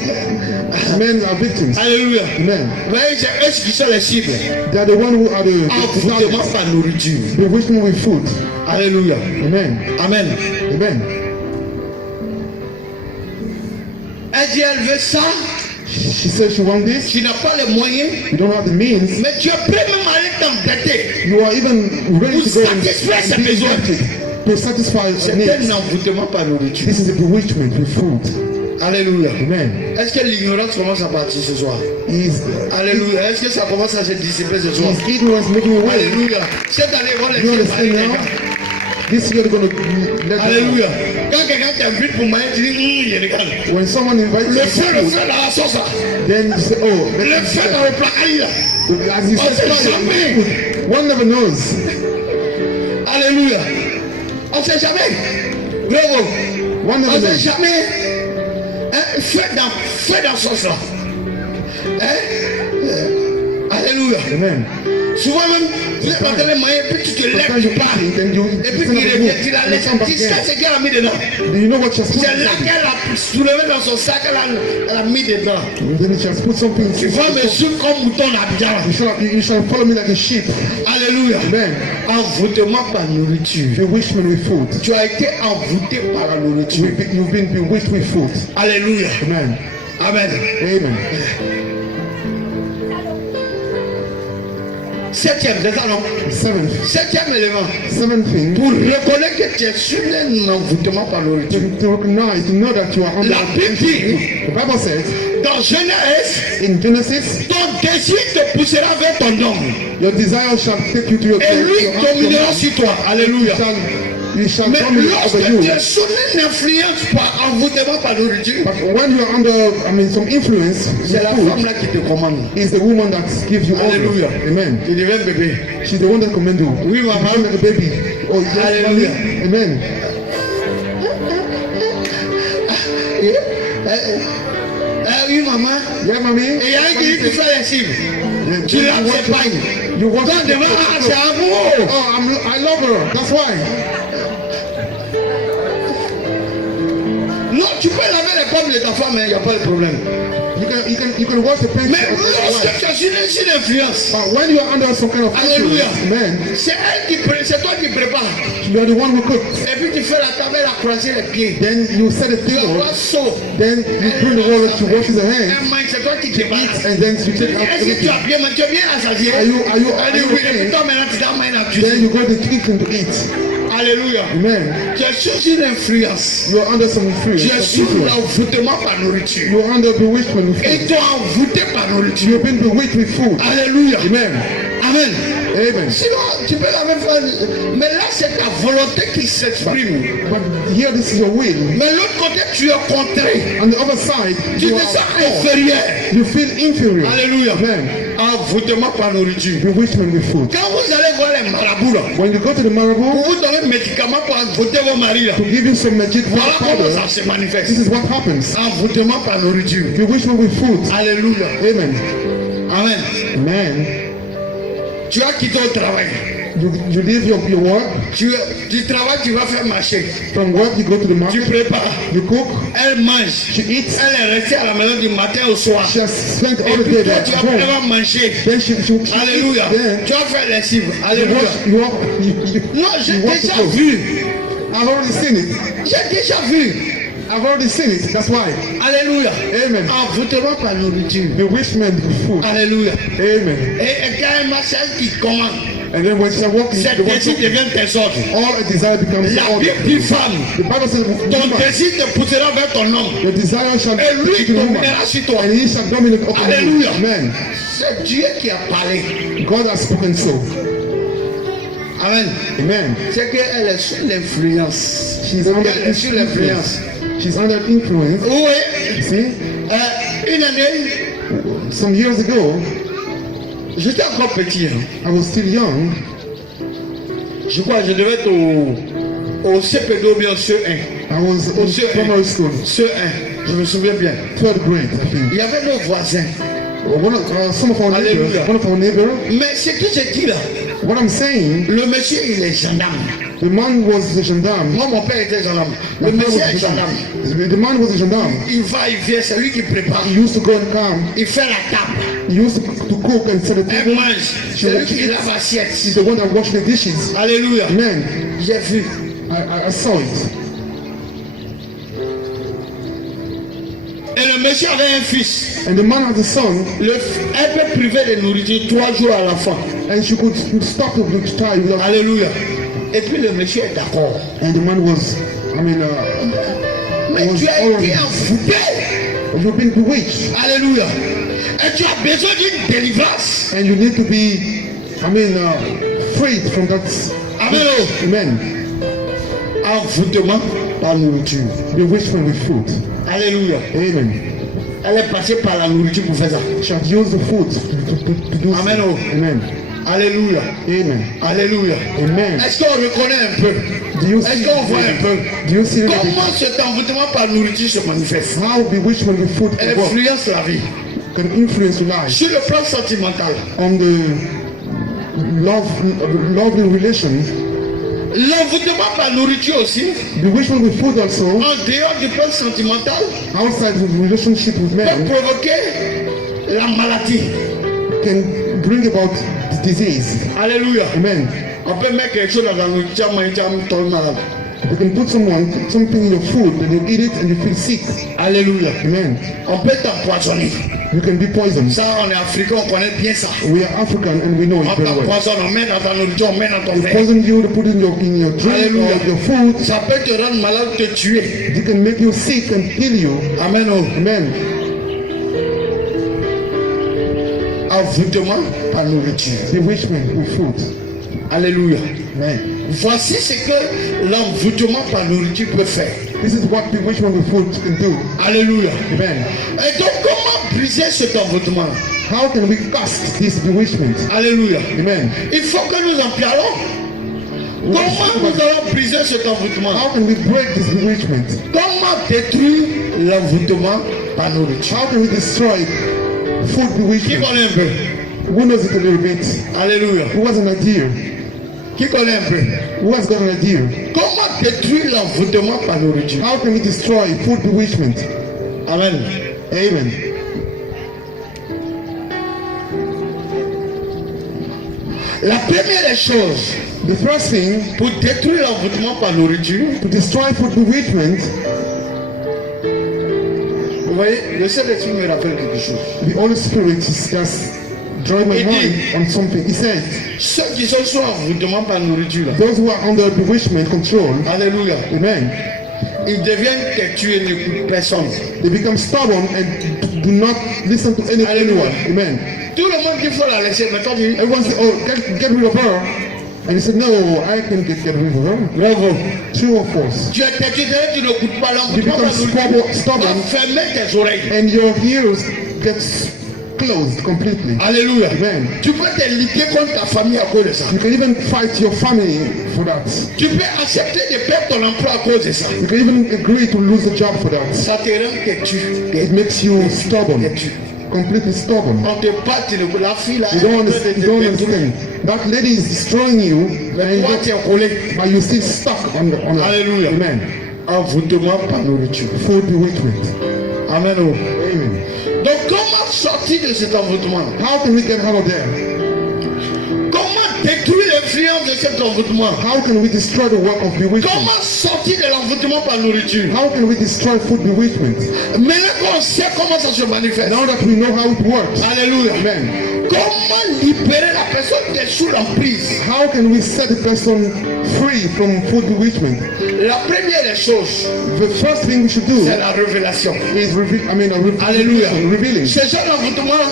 men are victims. Alléluia. Amen. Vous voyez, c'est eux qui sont les cibles. They are the one who are the Envoûtement targets. par nourriture. Bewitchment with food. Alléluia. Amen. Amen. Amen. Elle dit, elle veut ça. She says she wants this. Tu n'as pas les moyens. You don't have the means. Mais tu es prêt même à aller t'embêter. You are even ready Pour to go satisfaire ses and be besoins. tempted to satisfy C'est needs. un envoûtement par nourriture. This is a bewitchment with food. Alléluia. Amen. Est-ce que l'ignorance commence à partir ce soir? Is Alléluia. Est-ce que ça commence à se dissiper ce soir? ignorance moving away? Alléluia. Cette année, on va You laisser understand parler now? quelqu'un. This year they're going to let Alléluia. Quand quelqu'un t'invite pour manger, tu dis, il regarde. When someone invites Le you feu to food, dans la sauce. then you say, oh, Le feu dans le placard là. as you On say, sait fire, jamais. one never knows. Alléluia. On ne sait jamais. Bravo. One On never ne sait knows. jamais. Hein? Feu dans sauce là. Hein? Alléluia. Amen. Souvent même, tu es en train de manger, puis tu te lèves, Sometimes tu you pars. eat and you Et puis stand il up revient, and tu la move. laisses. You come back Tu sais again. ce qu'elle a mis dedans. Do you know what she has put C'est là inside? qu'elle a soulevé dans son sac, elle a mis dedans. And then she has put something Tu vas me suivre comme mouton d'Abidjan. you shall follow me like a sheep. Alléluia. Amen. Envoûtement par nourriture. Bewitchment with food. Tu as été envoûté par la nourriture. You've been bewitched with food. Alléluia. Amen. Amen. Amen. Septième, c'est ça non? Septième élément. Seventh thing, Pour reconnaître que tu es sur un envoûtement par la nourriture. to recognize, to know that you are under La Bible dit, the Bible says dans Genèse, in Genesis, ton désir te poussera vers ton homme. your desire shall take you to your Et lui your dominera husband. sur toi. Alléluia. You shall Mais dominate over lorsque you. tu es sous une influence par envoûtement par la nourriture, But when you are under, some influence, c'est la with femme food, là qui te commande. is the woman that gives you Hallelujah. over. Amen. Tu deviens bébé. She's the one that command you. Oui, maman. You like a baby. Oh, yes, Hallelujah. mommy. Amen. Oui, maman. Yeah, mommy. Et il y a un qui fait les cibles. Yeah, Tu you l'as want fait to- pas. You want Quand to- devant, ah, c'est amour. Oh, I love her. That's why. Non, tu peux laver les pommes de ta femme, il n'y a pas de problème. You can wash the paint Mais of your lorsque wife. tu es sous une influence, But when you are under some kind of Hallelujah. influence, amen, c'est toi qui prépares. you are the one who cooks. Et puis tu fais la table, elle a croisé les pieds. Then you set the Tu table. envoies saut. Then you bring the water to wash the hands, Un main, c'est toi qui te balances. and then you take out Est-ce que tu everything. as bien, mais tu es bien assasié? Are you Elle dit oui, okay? depuis toi maintenant tu dois main la Then cuisine. you go to the kitchen to eat. Alléluia. Amen. Tu es sous une influence. You are under some influence. Tu es some sous influence. l'envoûtement par nourriture. You are under bewitchment with Et food. tu es envoûté par nourriture. You have been bewitched with food. Alléluia. Amen. Amen. Amen. Sinon, tu peux la même chose. Mais là, c'est ta volonté qui s'exprime. But here, this is your will. Mais l'autre côté, tu es contré. On the other side, Tu you te are sens poor. inférieur. You feel inferior. Alléluia. Amen. Envoûtement par nourriture. Bewitchment with food. Quand vous allez voir les marabouts, là, When you go to the pour Marabout vous donner un médicament pour envoûter vos maris, là, to give you some magic voilà comment powder, ça se this manifeste. is what happens. Envoûtement par nourriture. Bewitchment with food. Alléluia. Amen. Amen. Amen. Tu as quitté au travail. You leave your work. Tu travailles, tu vas faire marcher. From work, you go to the Tu market. prépares. You cook. Elle mange. She eats. Elle est restée à la maison du matin au soir. She has spent Et all the puis day toi, there tu at vas home. vraiment manger. Then she eats. Alléluia. Then Tu vas faire les cibles. you Alléluia. Non, j'ai you wash the déjà clothes. vu. I've already seen it. J'ai déjà vu. I've already seen it. That's why. Alléluia. Amen. Envoûtement par nourriture. Bewitchment with food. Alléluia. Amen. Et quand elle marche, elle qui commande. And then when she walks, Cette the one désir devient tes ordres. all a desire becomes La order. Bible dit femme. The Bible says, Ton woman, désir te poussera vers ton homme. the desire shall Et lui take you to the woman, dominera sur toi. and he shall dominate over you. Alléluia. Amen. C'est Dieu qui a parlé. God has spoken so. Amen. Amen. C'est qu'elle est sous l'influence. She's under Elle est sous l'influence. She's under influence. Oui. See, Une année, some years ago, j'étais encore petit. Hein. I was still young. Je crois que je devais être au CP2 ou bien au CE1. I was Au in primary school, CE1. Je me souviens bien. third grade, I think. Il y avait nos voisins. Some of our neighbors, Hallelujah. one of our neighbors. Mais c'est tout ce qui là. What I'm saying, Le monsieur, il est gendarme. the man was a gendarme. Moi, mon père était gendarme. My Le father monsieur was est a gendarme. gendarme. The man was a gendarme. Il va, il vient, c'est lui qui prépare. He used to go and come. Il fait la table. He used to cook and set the Elle table. mange. C'est lui qui lave He's l'assiette. the one that washed the dishes. Alléluia. Amen. J'ai vu. I saw it. Et le monsieur avait un fils. And the man had a son, Elle peut priver de nourriture 3 jours à la fin. and she could stop the child. without- Alléluia. Et puis le monsieur est d'accord. And the man was, Mais was tu as already- été envoûté. you've been bewitched. Alléluia. Et tu as besoin d'une délivrance. And you need to be, freed from that. Amen. Amen. Envoûtement par nourriture. Bewitchment with food. Alléluia. Amen. Elle est passée par la nourriture pour faire ça. She had used the food to do Amen. so. Amen. Alléluia. Amen. Alléluia. Amen. Est-ce qu'on reconnaît un peu? Do you Est-ce see, qu'on voit un peu? do you see Comment cet envoûtement par nourriture se manifeste? how bewitchment with food can work, Influence la vie. can influence your life Sur le plan sentimental, on the lovely relation? l'envoûtement par nourriture aussi, Bewitchment with food also, en dehors du plan sentimental, outside the relationship with peut men, provoquer la maladie. can bring about disease. Alléluia. Amen. On peut mettre quelque chose dans la nourriture, manger, tomber malade. You can put something in your food and you eat it and you feel sick. Alléluia. Amen. On peut t'empoisonner. You can be poisoned. Ça, on est africain, on connaît bien ça. We are African and we know On it very well. t'empoisonne, on met dans ta nourriture, on met dans ton They verre. poison you, they put in your drink Hallelujah. or your food. Ça peut te rendre malade, te tuer. They can make you sick and kill you. Amen. Oh. Amen. Envoûtement par nourriture. Bewitchment with food. Alléluia. Amen. Voici ce que l'envoûtement par nourriture peut faire. This is what bewitchment with food can do. Alléluia. Amen. Et donc, comment briser cet envoûtement? How can we cast this bewitchment? Alléluia. Amen. Il faut que nous en parlons. Comment nous allons briser cet envoûtement? How can we break this bewitchment? Comment détruire l'envoûtement par nourriture? How can we destroy food Qui bewitchment? connaît un peu? Who knows it a little bit? Alléluia. Who has an idea? Qui connaît un peu? Who has got an idea? Comment détruire l'envoûtement par nourriture? How can we destroy food bewitchment? Amen. Amen. La première des choses The first thing pour détruire l'envoûtement par nourriture, to destroy food bewitchment, vous voyez, le Saint-Esprit me rappelle quelque chose. the Holy Spirit is just drawing my mind on something. He said, Ceux qui sont sous envoûtement par nourriture, là, those who are under bewitchment control, alléluia, amen, ils deviennent têtus et n'écoutent personne. they become stubborn and do not listen to anyone. Amen. Tout le monde dit qu'il faut la laisser, mais toi tu dis, Everyone said, oh, get rid of her. And he said, no, I can get rid of her. bravo. True of course. Tu es têtu, tu n'écoutes pas You l'envoûtement become par nourriture. stubborn Va fermer tes oreilles. and your ears get closed completely. Alléluia. Amen. Tu peux te liguer contre ta famille à cause de ça. You can even fight your family for that. Tu peux accepter de perdre ton emploi à cause de ça. You can even agree to lose the job for that. Ça te rend têtu. It makes you stubborn, Têtu. completely stubborn. On te bat, la fille là. You don't elle understand. peut You don't te understand. That lady is destroying you, Mais toi, tu es collé. but you're still stuck on her. Alléluia. Amen. Envoûtement par nourriture. Food bewitchment. Amen. Oh. Amen. Donc, comment sortir de cet envoûtement? How can we get out of there? Comment détruire l'influence de cet envoûtement? How can we destroy the work of bewitchment? Comment sortir de l'envoûtement par nourriture? How can we destroy food bewitchment? Maintenant qu'on sait comment ça se manifeste. Now that we know how it works. Alléluia. Amen. Comment libérer la personne qui est sous l'emprise? How can we set the person free from food bewitchment? La première des choses, The first thing we should do c'est la révélation. is Alléluia. revealing. Ces genres d'envoûtement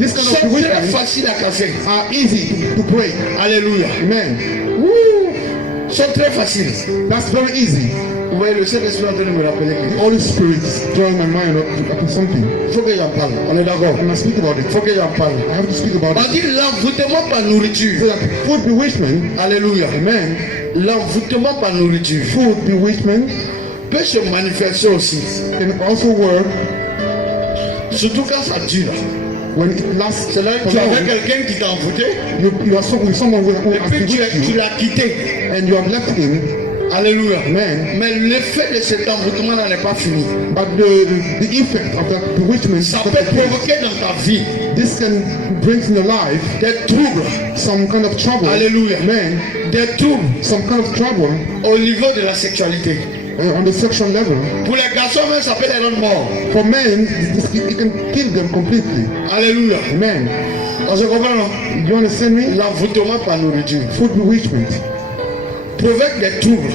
This kind sont of très bewitchment faciles à casser. are easy to break. Alléluia. Amen. Sont très faciles. That's very easy. Vous voyez, le Saint-Esprit est en train de me rappeler The que Holy Spirit is drawing my mind up to something. il faut que j'en parle. On est d'accord. And I speak about Il it. faut que j'en parle. I have to speak about On it. dit l'envoûtement par So nourriture. that food bewitchment, Alléluia. amen, L'envoûtement par nourriture food bewitchment peut se manifester aussi. can also work Surtout quand ça dure. when it lasts C'est là que for tu avais long. quelqu'un qui t'a envoûté You are with someone who et has puis tu bewitched you l'as quitté. and you have left him. Alléluia. Amen. Mais l'effet de cet envoûtement-là n'est pas fini. But the effect of that bewitchment, Ça peut provoquer dans ta vie this can bring in your life des troubles. some kind of trouble. Alléluia. Amen. Des troubles Some kind of trouble au niveau de la sexualité. on the sexual level. Pour les garçons, même, ça peut les rendre morts. For men, it can kill them completely. Alléluia. Amen. On se comprend, non? You understand me? L'envoûtement par nourriture Food bewitchment provoque des troubles.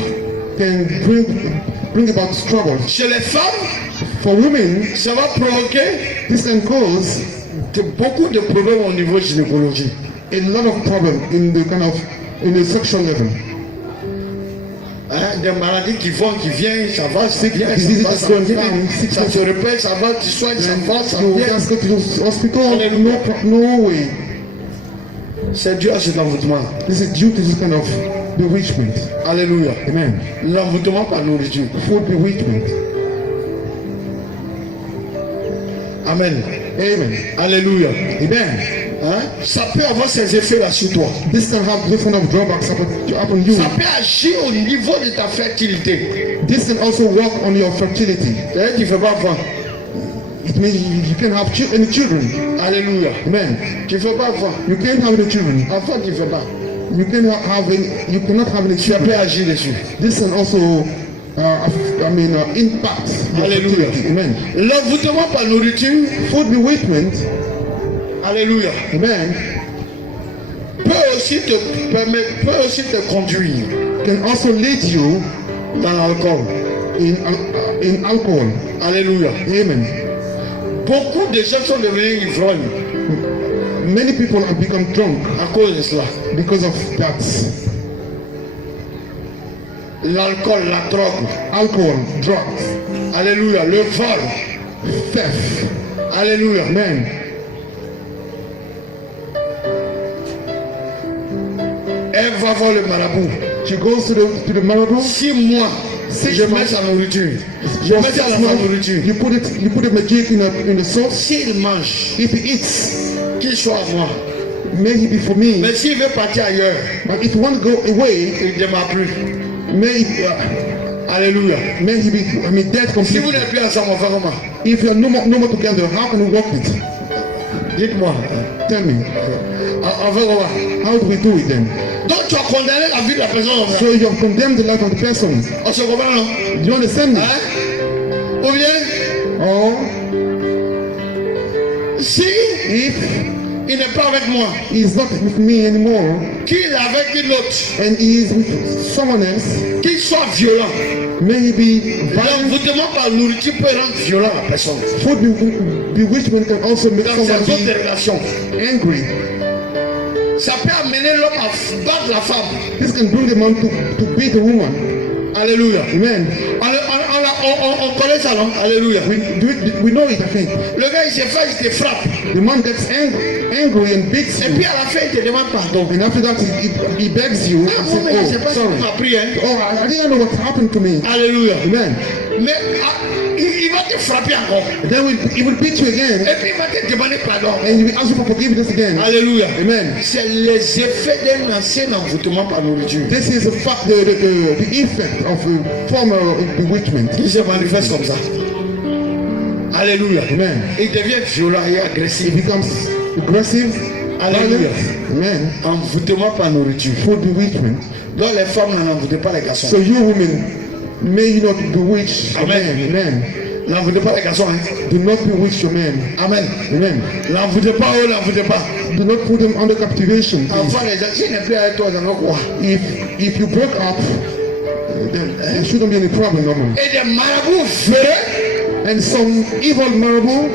can bring about trouble. Chez les femmes, For women, ça va provoquer this can cause beaucoup de problèmes au niveau gynécologique. a lot of problem in the sexual level. Hein, des maladies qui vont, qui viennent, ça va, c'est bien, diseases ça go and vient, come, ça se répète, ça va, tu soignes, ça va, ça You vient. just go to the hospital, no way. C'est Dieu à cet envoûtement. This is due to this kind of bewitchment. Alléluia. Amen. L'envoûtement par nourriture. Food bewitchment. Amen. Amen. Alléluia. Amen. Hein? Ça peut avoir ses effets là sur toi. This can have different of drawbacks upon you. Ça peut agir au niveau de ta fertilité. This can also work on your fertility. C'est-à-dire tu ne fais pas enfant. It means you can have any children. Alléluia. Amen. Tu ne fais pas enfant. You can't have any children. Enfant, tu ne fais pas. You cannot have any. You cannot have any Ça peut children. agir dessus. This can also, impact your Alléluia. fertility. Amen. L'envoûtement par nourriture. Food bewitchment. Alléluia. Amen. Peut aussi te conduire Can also lead you dans l'alcool. in alcohol. Alléluia. Amen. Beaucoup de gens sont devenus ivrognes Many people have become drunk à cause de cela. because of that. L'alcool, la drogue. Alcohol, drugs, Alléluia. Le vol. theft. Alléluia. Amen. Elle va voir le marabout. She goes to the marabout. 6 mois. Je mets sa nourriture. Je mets ça dans sa nourriture. You put the magic in the sauce. S'il mange, If he eats, qu'il soit à moi. may he be for me. Mais s'il veut partir ailleurs, But if you want to go away, il ne démarre plus. Alléluia. may he be dead Si vous completely. n'êtes plus ensemble, on fait comment? If you are no more together, how can we work it? Dites-moi. Tell me. On fait comment? How do we do it then? Donc tu as condamné la vie de la personne. So you have condemned the life of the person. On se comprend, non? Do you understand me? Hein? Ou bien, Or si if il n'est pas avec moi, he is not with me anymore qu'il est avec une autre, and he is with someone else, qu'il soit violent. may he be violent. L'envoûtement par nourriture peut rendre violent la personne. Food bewitchment can also make Dans someone ses autres be relations. angry. Ça peut amener l'homme à battre la femme. This can bring the man to beat the woman. Alléluia. Amen. On connaît ça, non? Alléluia. We know it, I think. Le gars, il se fait, il te frappe. The man gets angry and beats Et puis you. à la fin, il te demande pardon. And after that, he begs you Ah, and moi, mais je ne sais says, pas oh, ce qu'on sorry. m'a pris, hein. Oh, I didn't know what happened to me. Alléluia. Amen. Mais il va te frapper encore. And then he will beat you again Et puis il va te demander pardon. and he will ask you for forgiveness again. Alléluia. Amen. C'est les effets d'un ancien envoûtement par nourriture This is the effect of a former bewitchment. qui se manifeste comme ça. Alléluia. Amen. Il devient violent et It agressif. becomes aggressive. Alléluia. Violent. Amen. Envoûtement par nourriture. Food bewitchment. Donc les femmes n'envoûtent pas les garçons. So you women, may you not bewitch your Amen. men. Amen. N'envoûtez pas les garçons. Hein. Do not bewitch your men. Amen. Amen. N'envoûtez pas eux, n'envoûtez pas. Do not put them under captivation. please. Enfin, les gens, s'ils n'est plus avec toi, ils en ont quoi? If you break up, then there shouldn't be any problem normally. Et des marabouts vrais And some evil marable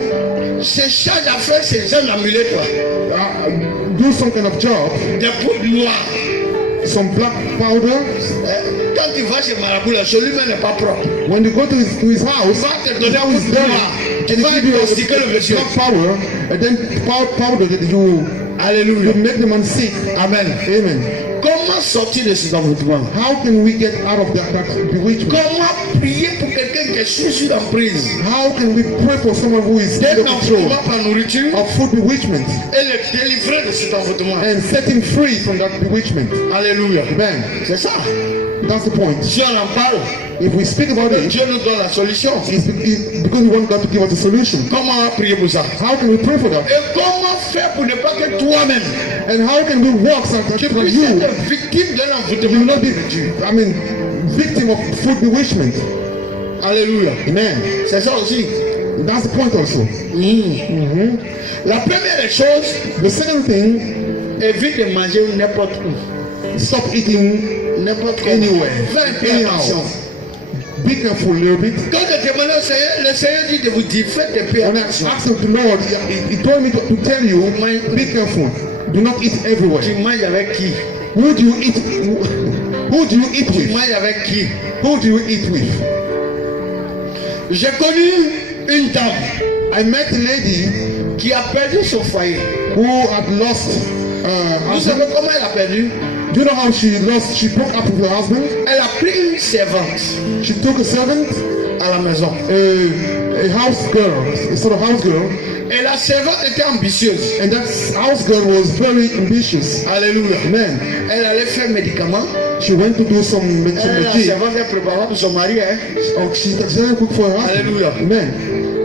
se chargent à faire ces gens d'amulettes là. do some kind of job, Des poudres noires. some black powder. Quand tu vas chez marabout là, celui-même n'est pas propre. When you go to his house, Va te the donner house is poudre dirty. noire. Tu And vas they give you intoxiquer le monsieur. black power, and then powder that you Alléluia. make the man sick. Amen. Amen. Comment sortir de cet envoûtement? How can we get out of that bewitchment? Comment prier pour quelqu'un qui est sous l'emprise How can we pray for someone who is d'un under control envoûtement par nourriture of food bewitchment et le délivrer de cet envoûtement? and set him free from that bewitchment? Alléluia. Amen. C'est ça. That's the point. Si on en parle, If we speak about it, Dieu nous donne la solution. it's because we want God to give us a solution. Comment prier pour ça? How can we pray for that? Et comment faire pour ne pas que toi-même And how can we work so that tu for puisses you être victime d'un you will envoûtement? not be, victim of food bewitchment? Alléluia. Amen. C'est ça aussi. That's the point also. La première des choses, The second thing, évite de manger n'importe où. stop eating N'importe où. anywhere, Fais un peu anyhow. attention. Be careful a little bit. Quand je demande au Seigneur, le Seigneur dit de vous dire, faites un peu When I attention. asked the Lord, he told me to tell you, be careful. Do not eat everywhere. Tu manges avec qui? Would you eat? Who do you eat Tu with? manges avec qui? Who do you eat with? J'ai connu une dame I met a lady qui a perdu son foyer. who had lost Vous husband. savez comment elle a perdu? Do you know how she lost? She broke up with her husband. Elle a pris une servante She took a servant, à la maison. a house girl, a sort of house girl, Et la servante était ambitieuse. and that house girl was very ambitious. Alléluia. Amen. Elle allait faire médicaments. She went to do some La magic. servante est préparée pour son mari. Hein? Oh, she didn't cook for her husband. Hallelujah. Amen.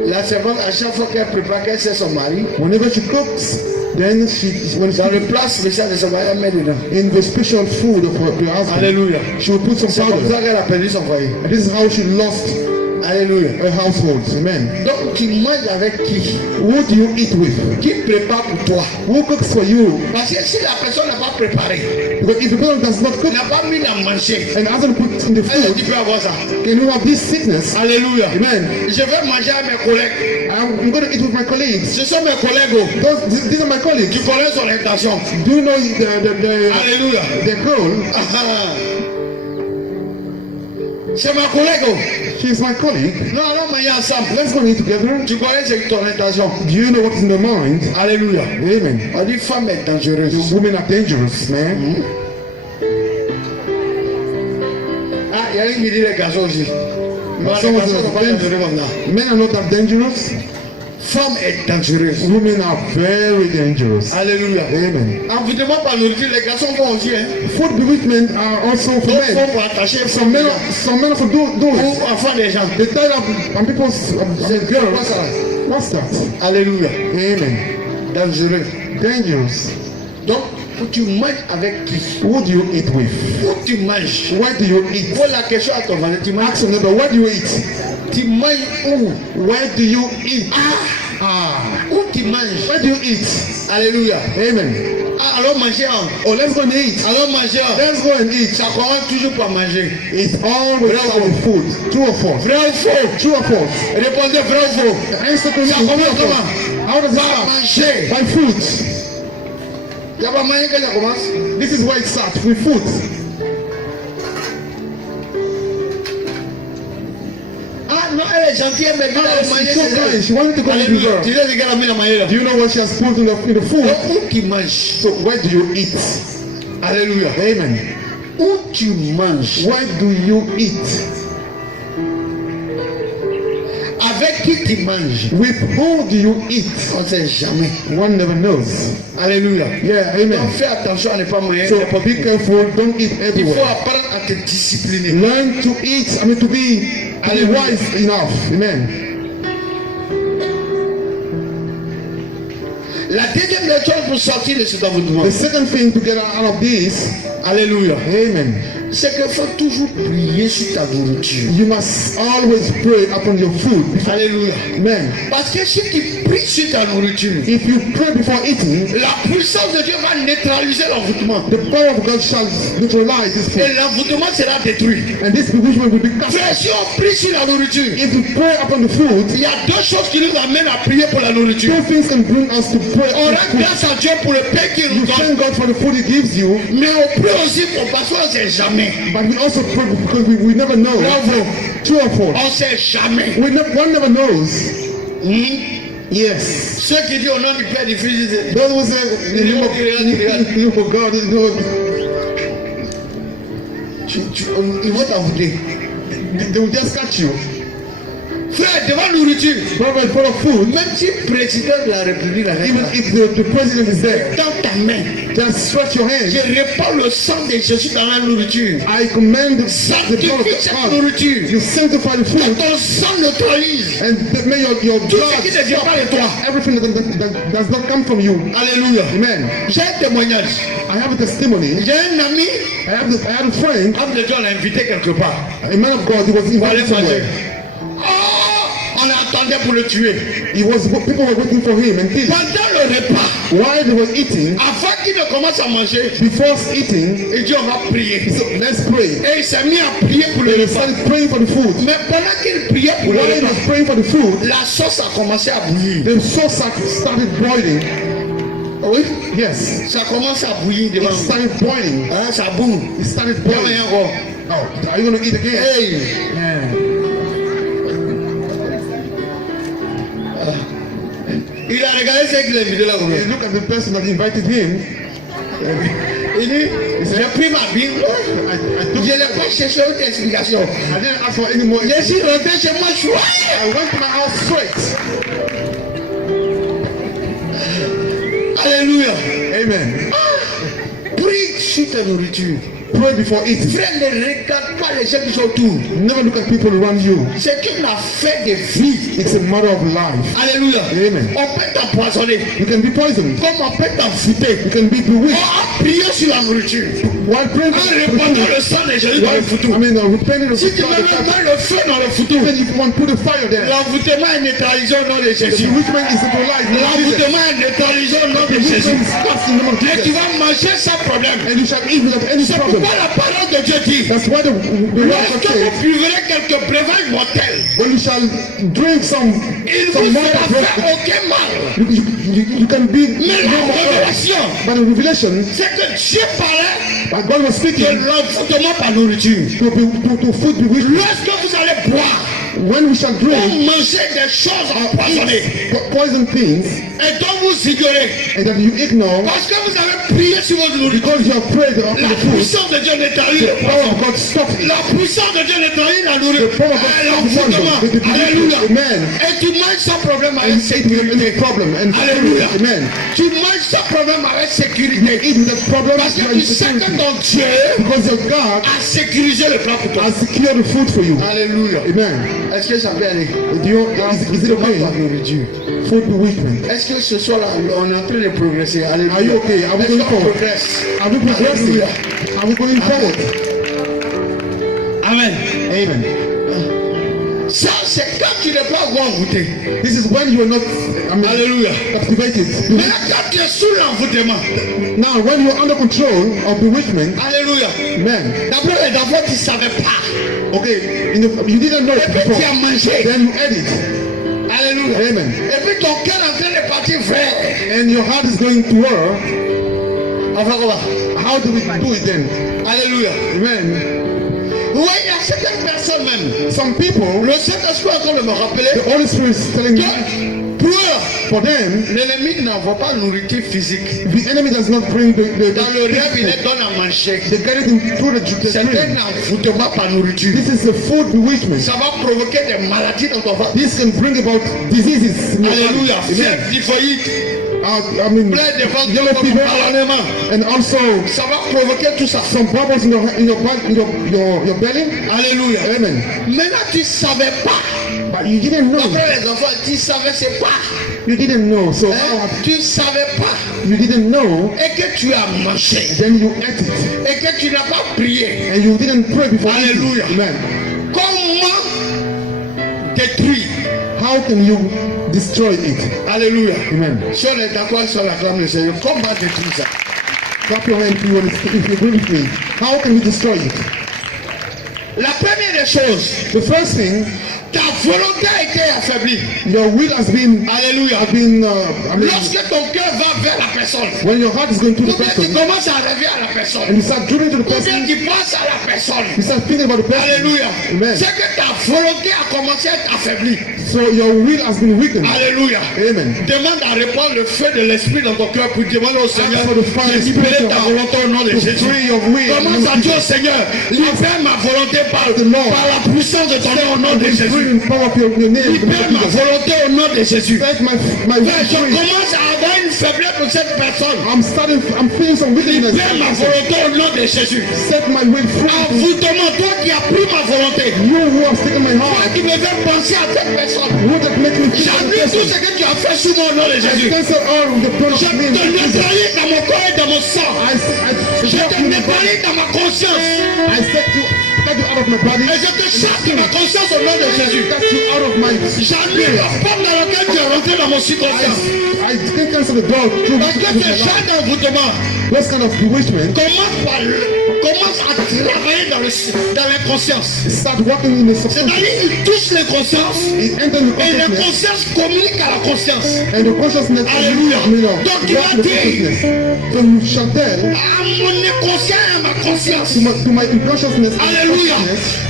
La servante, à chaque fois qu'elle prépare, qu'elle sait son mari, Whenever she cooks, then when dans le she plat spécial de son mari, elle met dedans. in the special food of her husband, Alléluia. she will put some C'est comme powder. ça qu'elle a perdu son foyer. And this is how she lost Alléluia. her household. Amen. Donc tu manges avec qui? Who do you eat with? Qui prépare pour toi? Who cooks for you? Parce que si la personne n'a pas préparé, Because if the person does not cook n'a pas mis à manger, and hasn't put in the est-ce que tu food, peux avoir ça? can you have this sickness? Alléluia. Amen. Je vais manger avec mes collègues. I'm going to eat with my colleagues. Ce sont mes collègues. Oh. These are my colleagues. Tu connais son intention. Do you know the Alléluia. girl? Ah, ah. C'est ma collègue. Oh. She's my colleague. Non, allons manger ensemble. Let's go eat together. Tu connais c'est ton intention. Do you know what's in their mind? Alléluia. Amen. On dit femme est dangereuse. Women are dangerous, man. Ah, il y a une qui dit les garçons aussi. Non, les Some of garçons them sont are pas dangereux comme ça. Men are not that dangerous. Femme est dangereuse. Women are very dangerous. Alléluia. Amen. Envoûtement par nourriture, les garçons vont aussi. Hein. Food bewitchment are also for D'autres font men. pour attacher Some men are for ou those. enfants des gens. They tie up on people's girls. What's that? What's that? Alléluia. Amen. Dangereux. Dangerous. Donc, faut que tu manges avec qui? Who do you eat with? Où tu manges? Where do you eat? Pose la question à ton voisin. Tu manges, Ask your neighbor, where do you eat? tu manges où? Where do you eat? Où tu manges? Where do you eat? Alléluia. Amen. Ah, allons manger. Hein. Oh, let's go and eat. Allons manger. Hein. Let's go and eat. Ça commence toujours par manger. It's always start with food. True or false? Vrai ou faux? True or false? Répondez vrai ou faux? Answer to me. Ça True commence or comment? false? How does it Par start? manger. By food. Il n'y a pas manger que ça commence. This is where it starts, with food. Ah non, elle est gentille, elle m'a dit d'aller manger. She's so kind. She wanted to go and do Alléluia. Tu her. sais ce qu'elle a mis à manger là? Do you know what she has put in the food? Donc, où tu manges? So where do you eat? Alléluia. Amen. Où tu manges? Where do you eat? Avec qui tu manges? With who do you eat? On ne sait jamais. One never knows. Alléluia. Yeah, amen. Donc fais attention à ne pas manger. So be careful, don't eat Il faut everywhere. apprendre à te discipliner. Learn to eat, to be wise enough. Amen. La deuxième des choses pour sortir de cet envoûtement, The second thing to get out of this, alléluia, amen, c'est qu'il faut toujours prier sur ta nourriture. you must always pray upon your food. Alléluia. Amen. Parce que si tu pries sur ta nourriture, If you pray before eating, la puissance de Dieu va neutraliser l'envoûtement. the power of God shall neutralize this Et food. l'envoûtement sera détruit. And this bewitchment will be cast. Frère, si on prie sur la nourriture, If we pray upon the food, il y a deux choses qui nous amènent à prier pour la nourriture. two things can bring us to pray On upon rend food. grâce à Dieu pour le pain qu'il You nous donne. thank God for the food He gives you, Mais on prie aussi pour parce qu'on ne sait jamais. but we also pray because we never know. Bravo. True or false? On ne sait jamais. One never knows. Yes. Ceux qui disent au nom du Père, du Fils, du Saint-Esprit. Those who say, in the name of God, Ils vont t'envoûter. they will just catch you. Frère, devant nourriture, Brother, full of food, même si le président de la République arrête even là, if the president is there, dans ta main, just stretch your je hand. répands le sang de Jésus dans la nourriture. I command the blood of Sanctifie cette God. nourriture. You sanctify the Que food, ton sang neutralise and may your tout blood ce qui ne vient pas de toi. stop everything that does not come from you. Alléluia. Amen. J'ai un témoignage. I have a testimony. J'ai un ami, I had a friend, homme de Dieu, on l'a invité quelque part. a man of God. He was Pour aller invited manger. somewhere. Oh, on l'attendait pour le tuer. People were waiting for him and kill him. Pendant le repas, While they were eating, avant qu'il ne commence à manger, before eating, il dit on va prier. so let's pray. Et il s'est mis à prier pour le They repas. started praying for the food. Mais pendant qu'il priait pour le While he repas, was praying for the food, la sauce a commencé à bouillir. the sauce started boiling. Oui. Yes. Ça commence à bouillir devant It vous. started boiling. Hein, ça boue. It started Il y a boiling. rien encore. Oh, are you going to eat again? Hey. Yeah. Il a regardé ce qu'il a invité là. You look at the person that invited him. Il dit, j'ai pris ma Bible. Je n'ai pas cherché autre explication. I didn't ask for any more. Je suis rentré chez moi, je suis I went to my house straight. Alléluia. Amen. Prie sur ta nourriture. Pray before eating. Frère, ne regarde pas les gens qui sont autour. Never look at people around you. C'est une affaire de vie. It's a matter of life. Alléluia. Amen. On peut t'empoisonner. You can be poisoned. Comme on peut t'enfouter. You can be On bewitched. a prié sur la nourriture. While praying En for répandant the le sang de Jésus dans le foutu. repenting of Si tu the veux mettre le feu dans le foutu, then if you want to put a fire there. l'envoûtement est neutralisé au nom de The Jésus. bewitchment is neutralized. L'envoûtement est neutralisé au nom de Jésus. Bewitchment is cast in the name of Et tu Jesus. vas manger sans problème. And you shall eat without any C'est problem. pourquoi la parole de Dieu dit, That's why the word of lorsque God vous says, buverez quelques breuvages mortels, when you shall drink some il more vous fera of faire it, aucun mal. you can be Mais no la more earth. révélation, But the revelation c'est que Dieu parlait that God was de speaking l'envoûtement par nourriture. to food bewitchment. Lorsque vous allez boire When we shall ou drink manger des choses empoisonnées poison things et dont vous ignorez, and that you ignore parce que vous avez prié sur votre nourriture, because you have prayed on la the food, puissance de Dieu neutralise the le power poison. of God stops it. La puissance de Dieu neutralise la nourriture. The power of God Et stops the l'envoûtement. poison. The Alléluia. Amen. Et tu manges sans problème avec And eat without any sécurité. problem. And Alléluia. Amen. Tu manges sans problème avec sécurité. Eat without problem. Parce que You are tu in sais que security. ton Dieu Because your God a sécurisé le plan pour toi. has secured the food for you. Alléluia. Amen. Est-ce que ça peut aller? Is it okay? Food bewitchment. Est-ce que ce soir là, on est en train de progresser? Alléluia. Are you okay? Are we Est-ce going qu'on forward? progresse? Are we progressing? Alléluia. Are we going forward? Amen. Amen. Ça, c'est quand tu n'es pas encore envoûté. This is when you are not, Alléluia. captivated. Mais là, quand tu es sous l'envoûtement, Now, when you are under control of bewitchment, Alléluia. man, D'abord, tu ne savais pas. okay, you didn't know Et it puis before. tu as mangé. Then you ate it. Alléluia. Amen. Et puis ton cœur est en train de partir vers. And your heart is going to war. Enfin, comment? How do we do it then? Alléluia. Amen. Oui, il y a certaines personnes même. Some people, Le Saint-Esprit est en train de me rappeler the Holy Spirit is telling me, que pour eux, for them, l'ennemi n'envoie pas nourriture physique. the enemy does not bring the Dans le rêve, il les donne à manger. they get it in through the C'est un dream. envoûtement par nourriture. This is a food bewitchment. Ça va provoquer des maladies dans ton ventre. This can bring about diseases. in your body. Alléluia. Amen. Fièvre typhoïde, I mean, plein de ventre yellow comme fever, ballonnement. and also Ça va provoquer tout ça. some bubbles in your belly. Alléluia. Amen. Maintenant, tu ne savais pas. But you didn't know. Après les enfants, tu savais c'est pas. You didn't know. So Hein? Tu ne savais pas. you didn't know. Et que tu as mangé. Then you ate it, Et que tu n'as pas prié. and you didn't pray before eating. Alléluia. Amen. Comment détruire? How can you destroy it? Alléluia. Amen. Si on est d'accord sur la flamme du Seigneur, comment détruire ça? Clap your hand if you agree with me. How can we destroy it? La première des choses, The first thing, ta volonté a été affaiblie. your will has been, Alléluia. Lorsque ton cœur va vers la personne, when your heart is going to ou the bien tu person, commences à rêver à la and personne, you start dreaming to the ou bien person, tu penses à la personne. you start thinking about the person. Alléluia. Amen. C'est que ta volonté a commencé à être affaiblie. So your will has been weakened. Alléluia. Amen. Demande à répandre le feu de l'esprit dans ton cœur pour demander au Seigneur for the fire de libérer spirit ta of volonté au nom de to Jésus. free your will. Commence à dire au Seigneur, libère ma volonté par la puissance de ton nom au nom de Free Jésus. in power of your name. Libère ma volonté au nom de Jésus. Set my Frère, je will free. commence à avoir une faiblesse pour cette personne. I'm feeling some wickedness. Libère ma volonté au nom de Jésus. Set my will free. Envoûtement, toi qui as pris ma volonté. You who have taken my Toi heart, qui me fais penser à cette personne. would that make me think of the J'annule tout person. ce que tu as fait sur moi au nom de I Jésus. cancel all of the blood Je of te me. neutralise dans mon corps et dans mon sang. I Je block te you in my body. neutralise dans ma conscience. I set you. get you out of my body. Et je te chasse de ma conscience au nom de Jésus. Get you out of my. J'annule la porte dans laquelle tu es rentré dans mon subconscient. I can cancel the door through Parce que ce genre d'envoûtement those kind of bewitchment. commence à travailler dans l'inconscience. Start working in the subconscious. C'est-à-dire il touche l'inconscience It enters the et consciousness. l'inconscience communique à la conscience. And the consciousness. Alléluia. Donc tu vas dire So you shall tell à mon inconscient et à ma conscience. to my unconsciousness. Alléluia.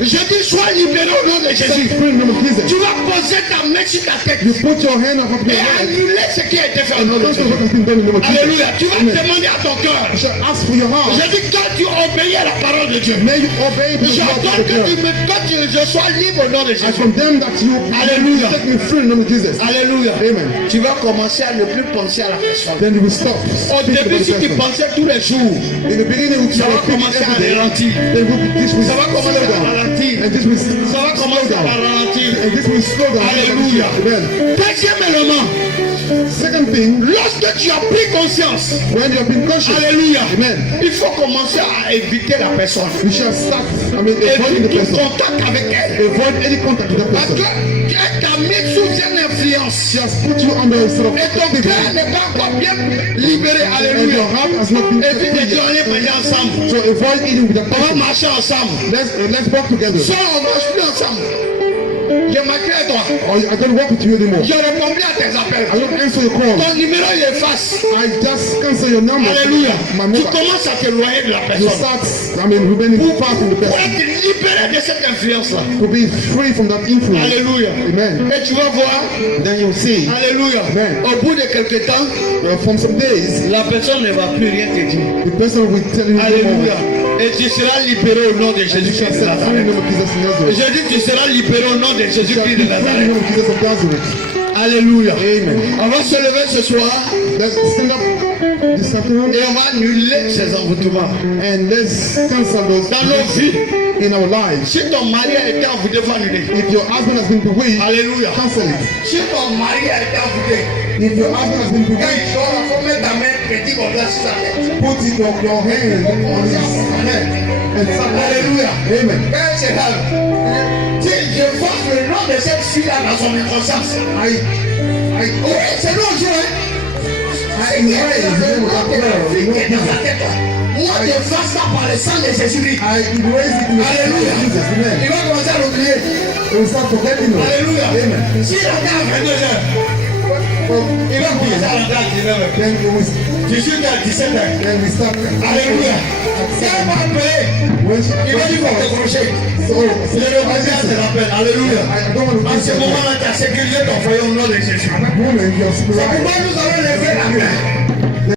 Je dis sois libéré au nom de Jésus. Free in the name of Jesus. Tu vas poser ta main sur ta tête You put your hand up et your head. annuler ce qui a été fait au And nom de cancel Jésus. what has been done in the name of Jesus. Alléluia. Tu vas Amen. demander à ton cœur. You shall ask for your heart. Je dis quand tu obéis à la parole de Dieu. May you obey the word J'entends of que je sois libre au nom de I Jésus. condemn that you Alléluia. take me free in the name of Jesus. Alléluia. Amen. Tu vas commencer à ne plus penser à la personne. Then you will stop. Au thinking début, about si the tu person. pensais tous les jours, In the beginning, you ça va will think commencer à every day. ralentir. Then this will Ça va slow commencer à down. ralentir. And this will Ça va slow commencer à down. ralentir. And this will slow down. Alléluia. Amen. Deuxième élément, Second thing, lorsque tu as pris conscience, when you have been conscious, alléluia, Amen. il faut commencer à éviter la personne. You shall start, avoiding the Évite tout person. contact avec elle. Avoid any contact with that Parce person. qu'elle t'a mis sous une influence. She has put you under a sort of Et ton captivity. cœur n'est pas encore bien libéré. And Alléluia. your heart has not been Et puis free les gens, on yet. est manger ensemble. So avoid eating with that On va person. marcher ensemble. Let's walk together. Soit on marche plus ensemble. Je m'appelle à toi. Or I don't walk with you anymore. Je réponds plus à tes appels. I don't answer your call. Ton numéro il efface. I just cancel your number. Alléluia. My Tu mobile. commences à t'éloigner de la You personne. start, remaining far from the Pour person. être libéré de cette influence-là. To be free from that influence. Alléluia. Amen. Et tu vas voir. Then you see, Alléluia. Amen. Au bout de quelques temps, from some days, la personne ne va plus rien te dire. the person will tell you no Alléluia. more. Et tu seras libéré au nom de And you Jésus-Christ shall de set free in the Nazareth. name of Jesus of Nazareth. Je dis tu seras libéré au nom de You shall Jésus-Christ be de free in the Nazareth. name of Jesus of Nazareth. Alléluia. Amen. On va se lever ce soir Let's stand up this afternoon et on va annuler ces envoûtements and let's cancel those dans nos vies. in our lives. Si ton mari a été envoûté, il faut annuler. If your husband has been bewitched, Alléluia. cancel it. Si ton mari a été envoûté, If your husband has been quand bewitched, il sort, il faut mettre ta main petit comme ça sur sa tête. put it on your hand on his neck and start. Alléluia. Amen. Quand c'est là, si je force le nom de cette fille-là dans son inconscience. Oui, c'est non, je moi, je fasse ça par le sang de Jésus-Christ. Alléluia. Il va commencer à l'oublier. Alléluia. S'il attend à 22 heures, il va commencer à rentrer à 19h. Je suis à 17h. Alléluia. Quand il va appeler, il va dire qu'on va décrocher. Je le reviens à tes appels. Alléluia. En ce moment-là, tu as sécurisé ton foyer au nom de Jésus. C'est pourquoi nous allons lever la main.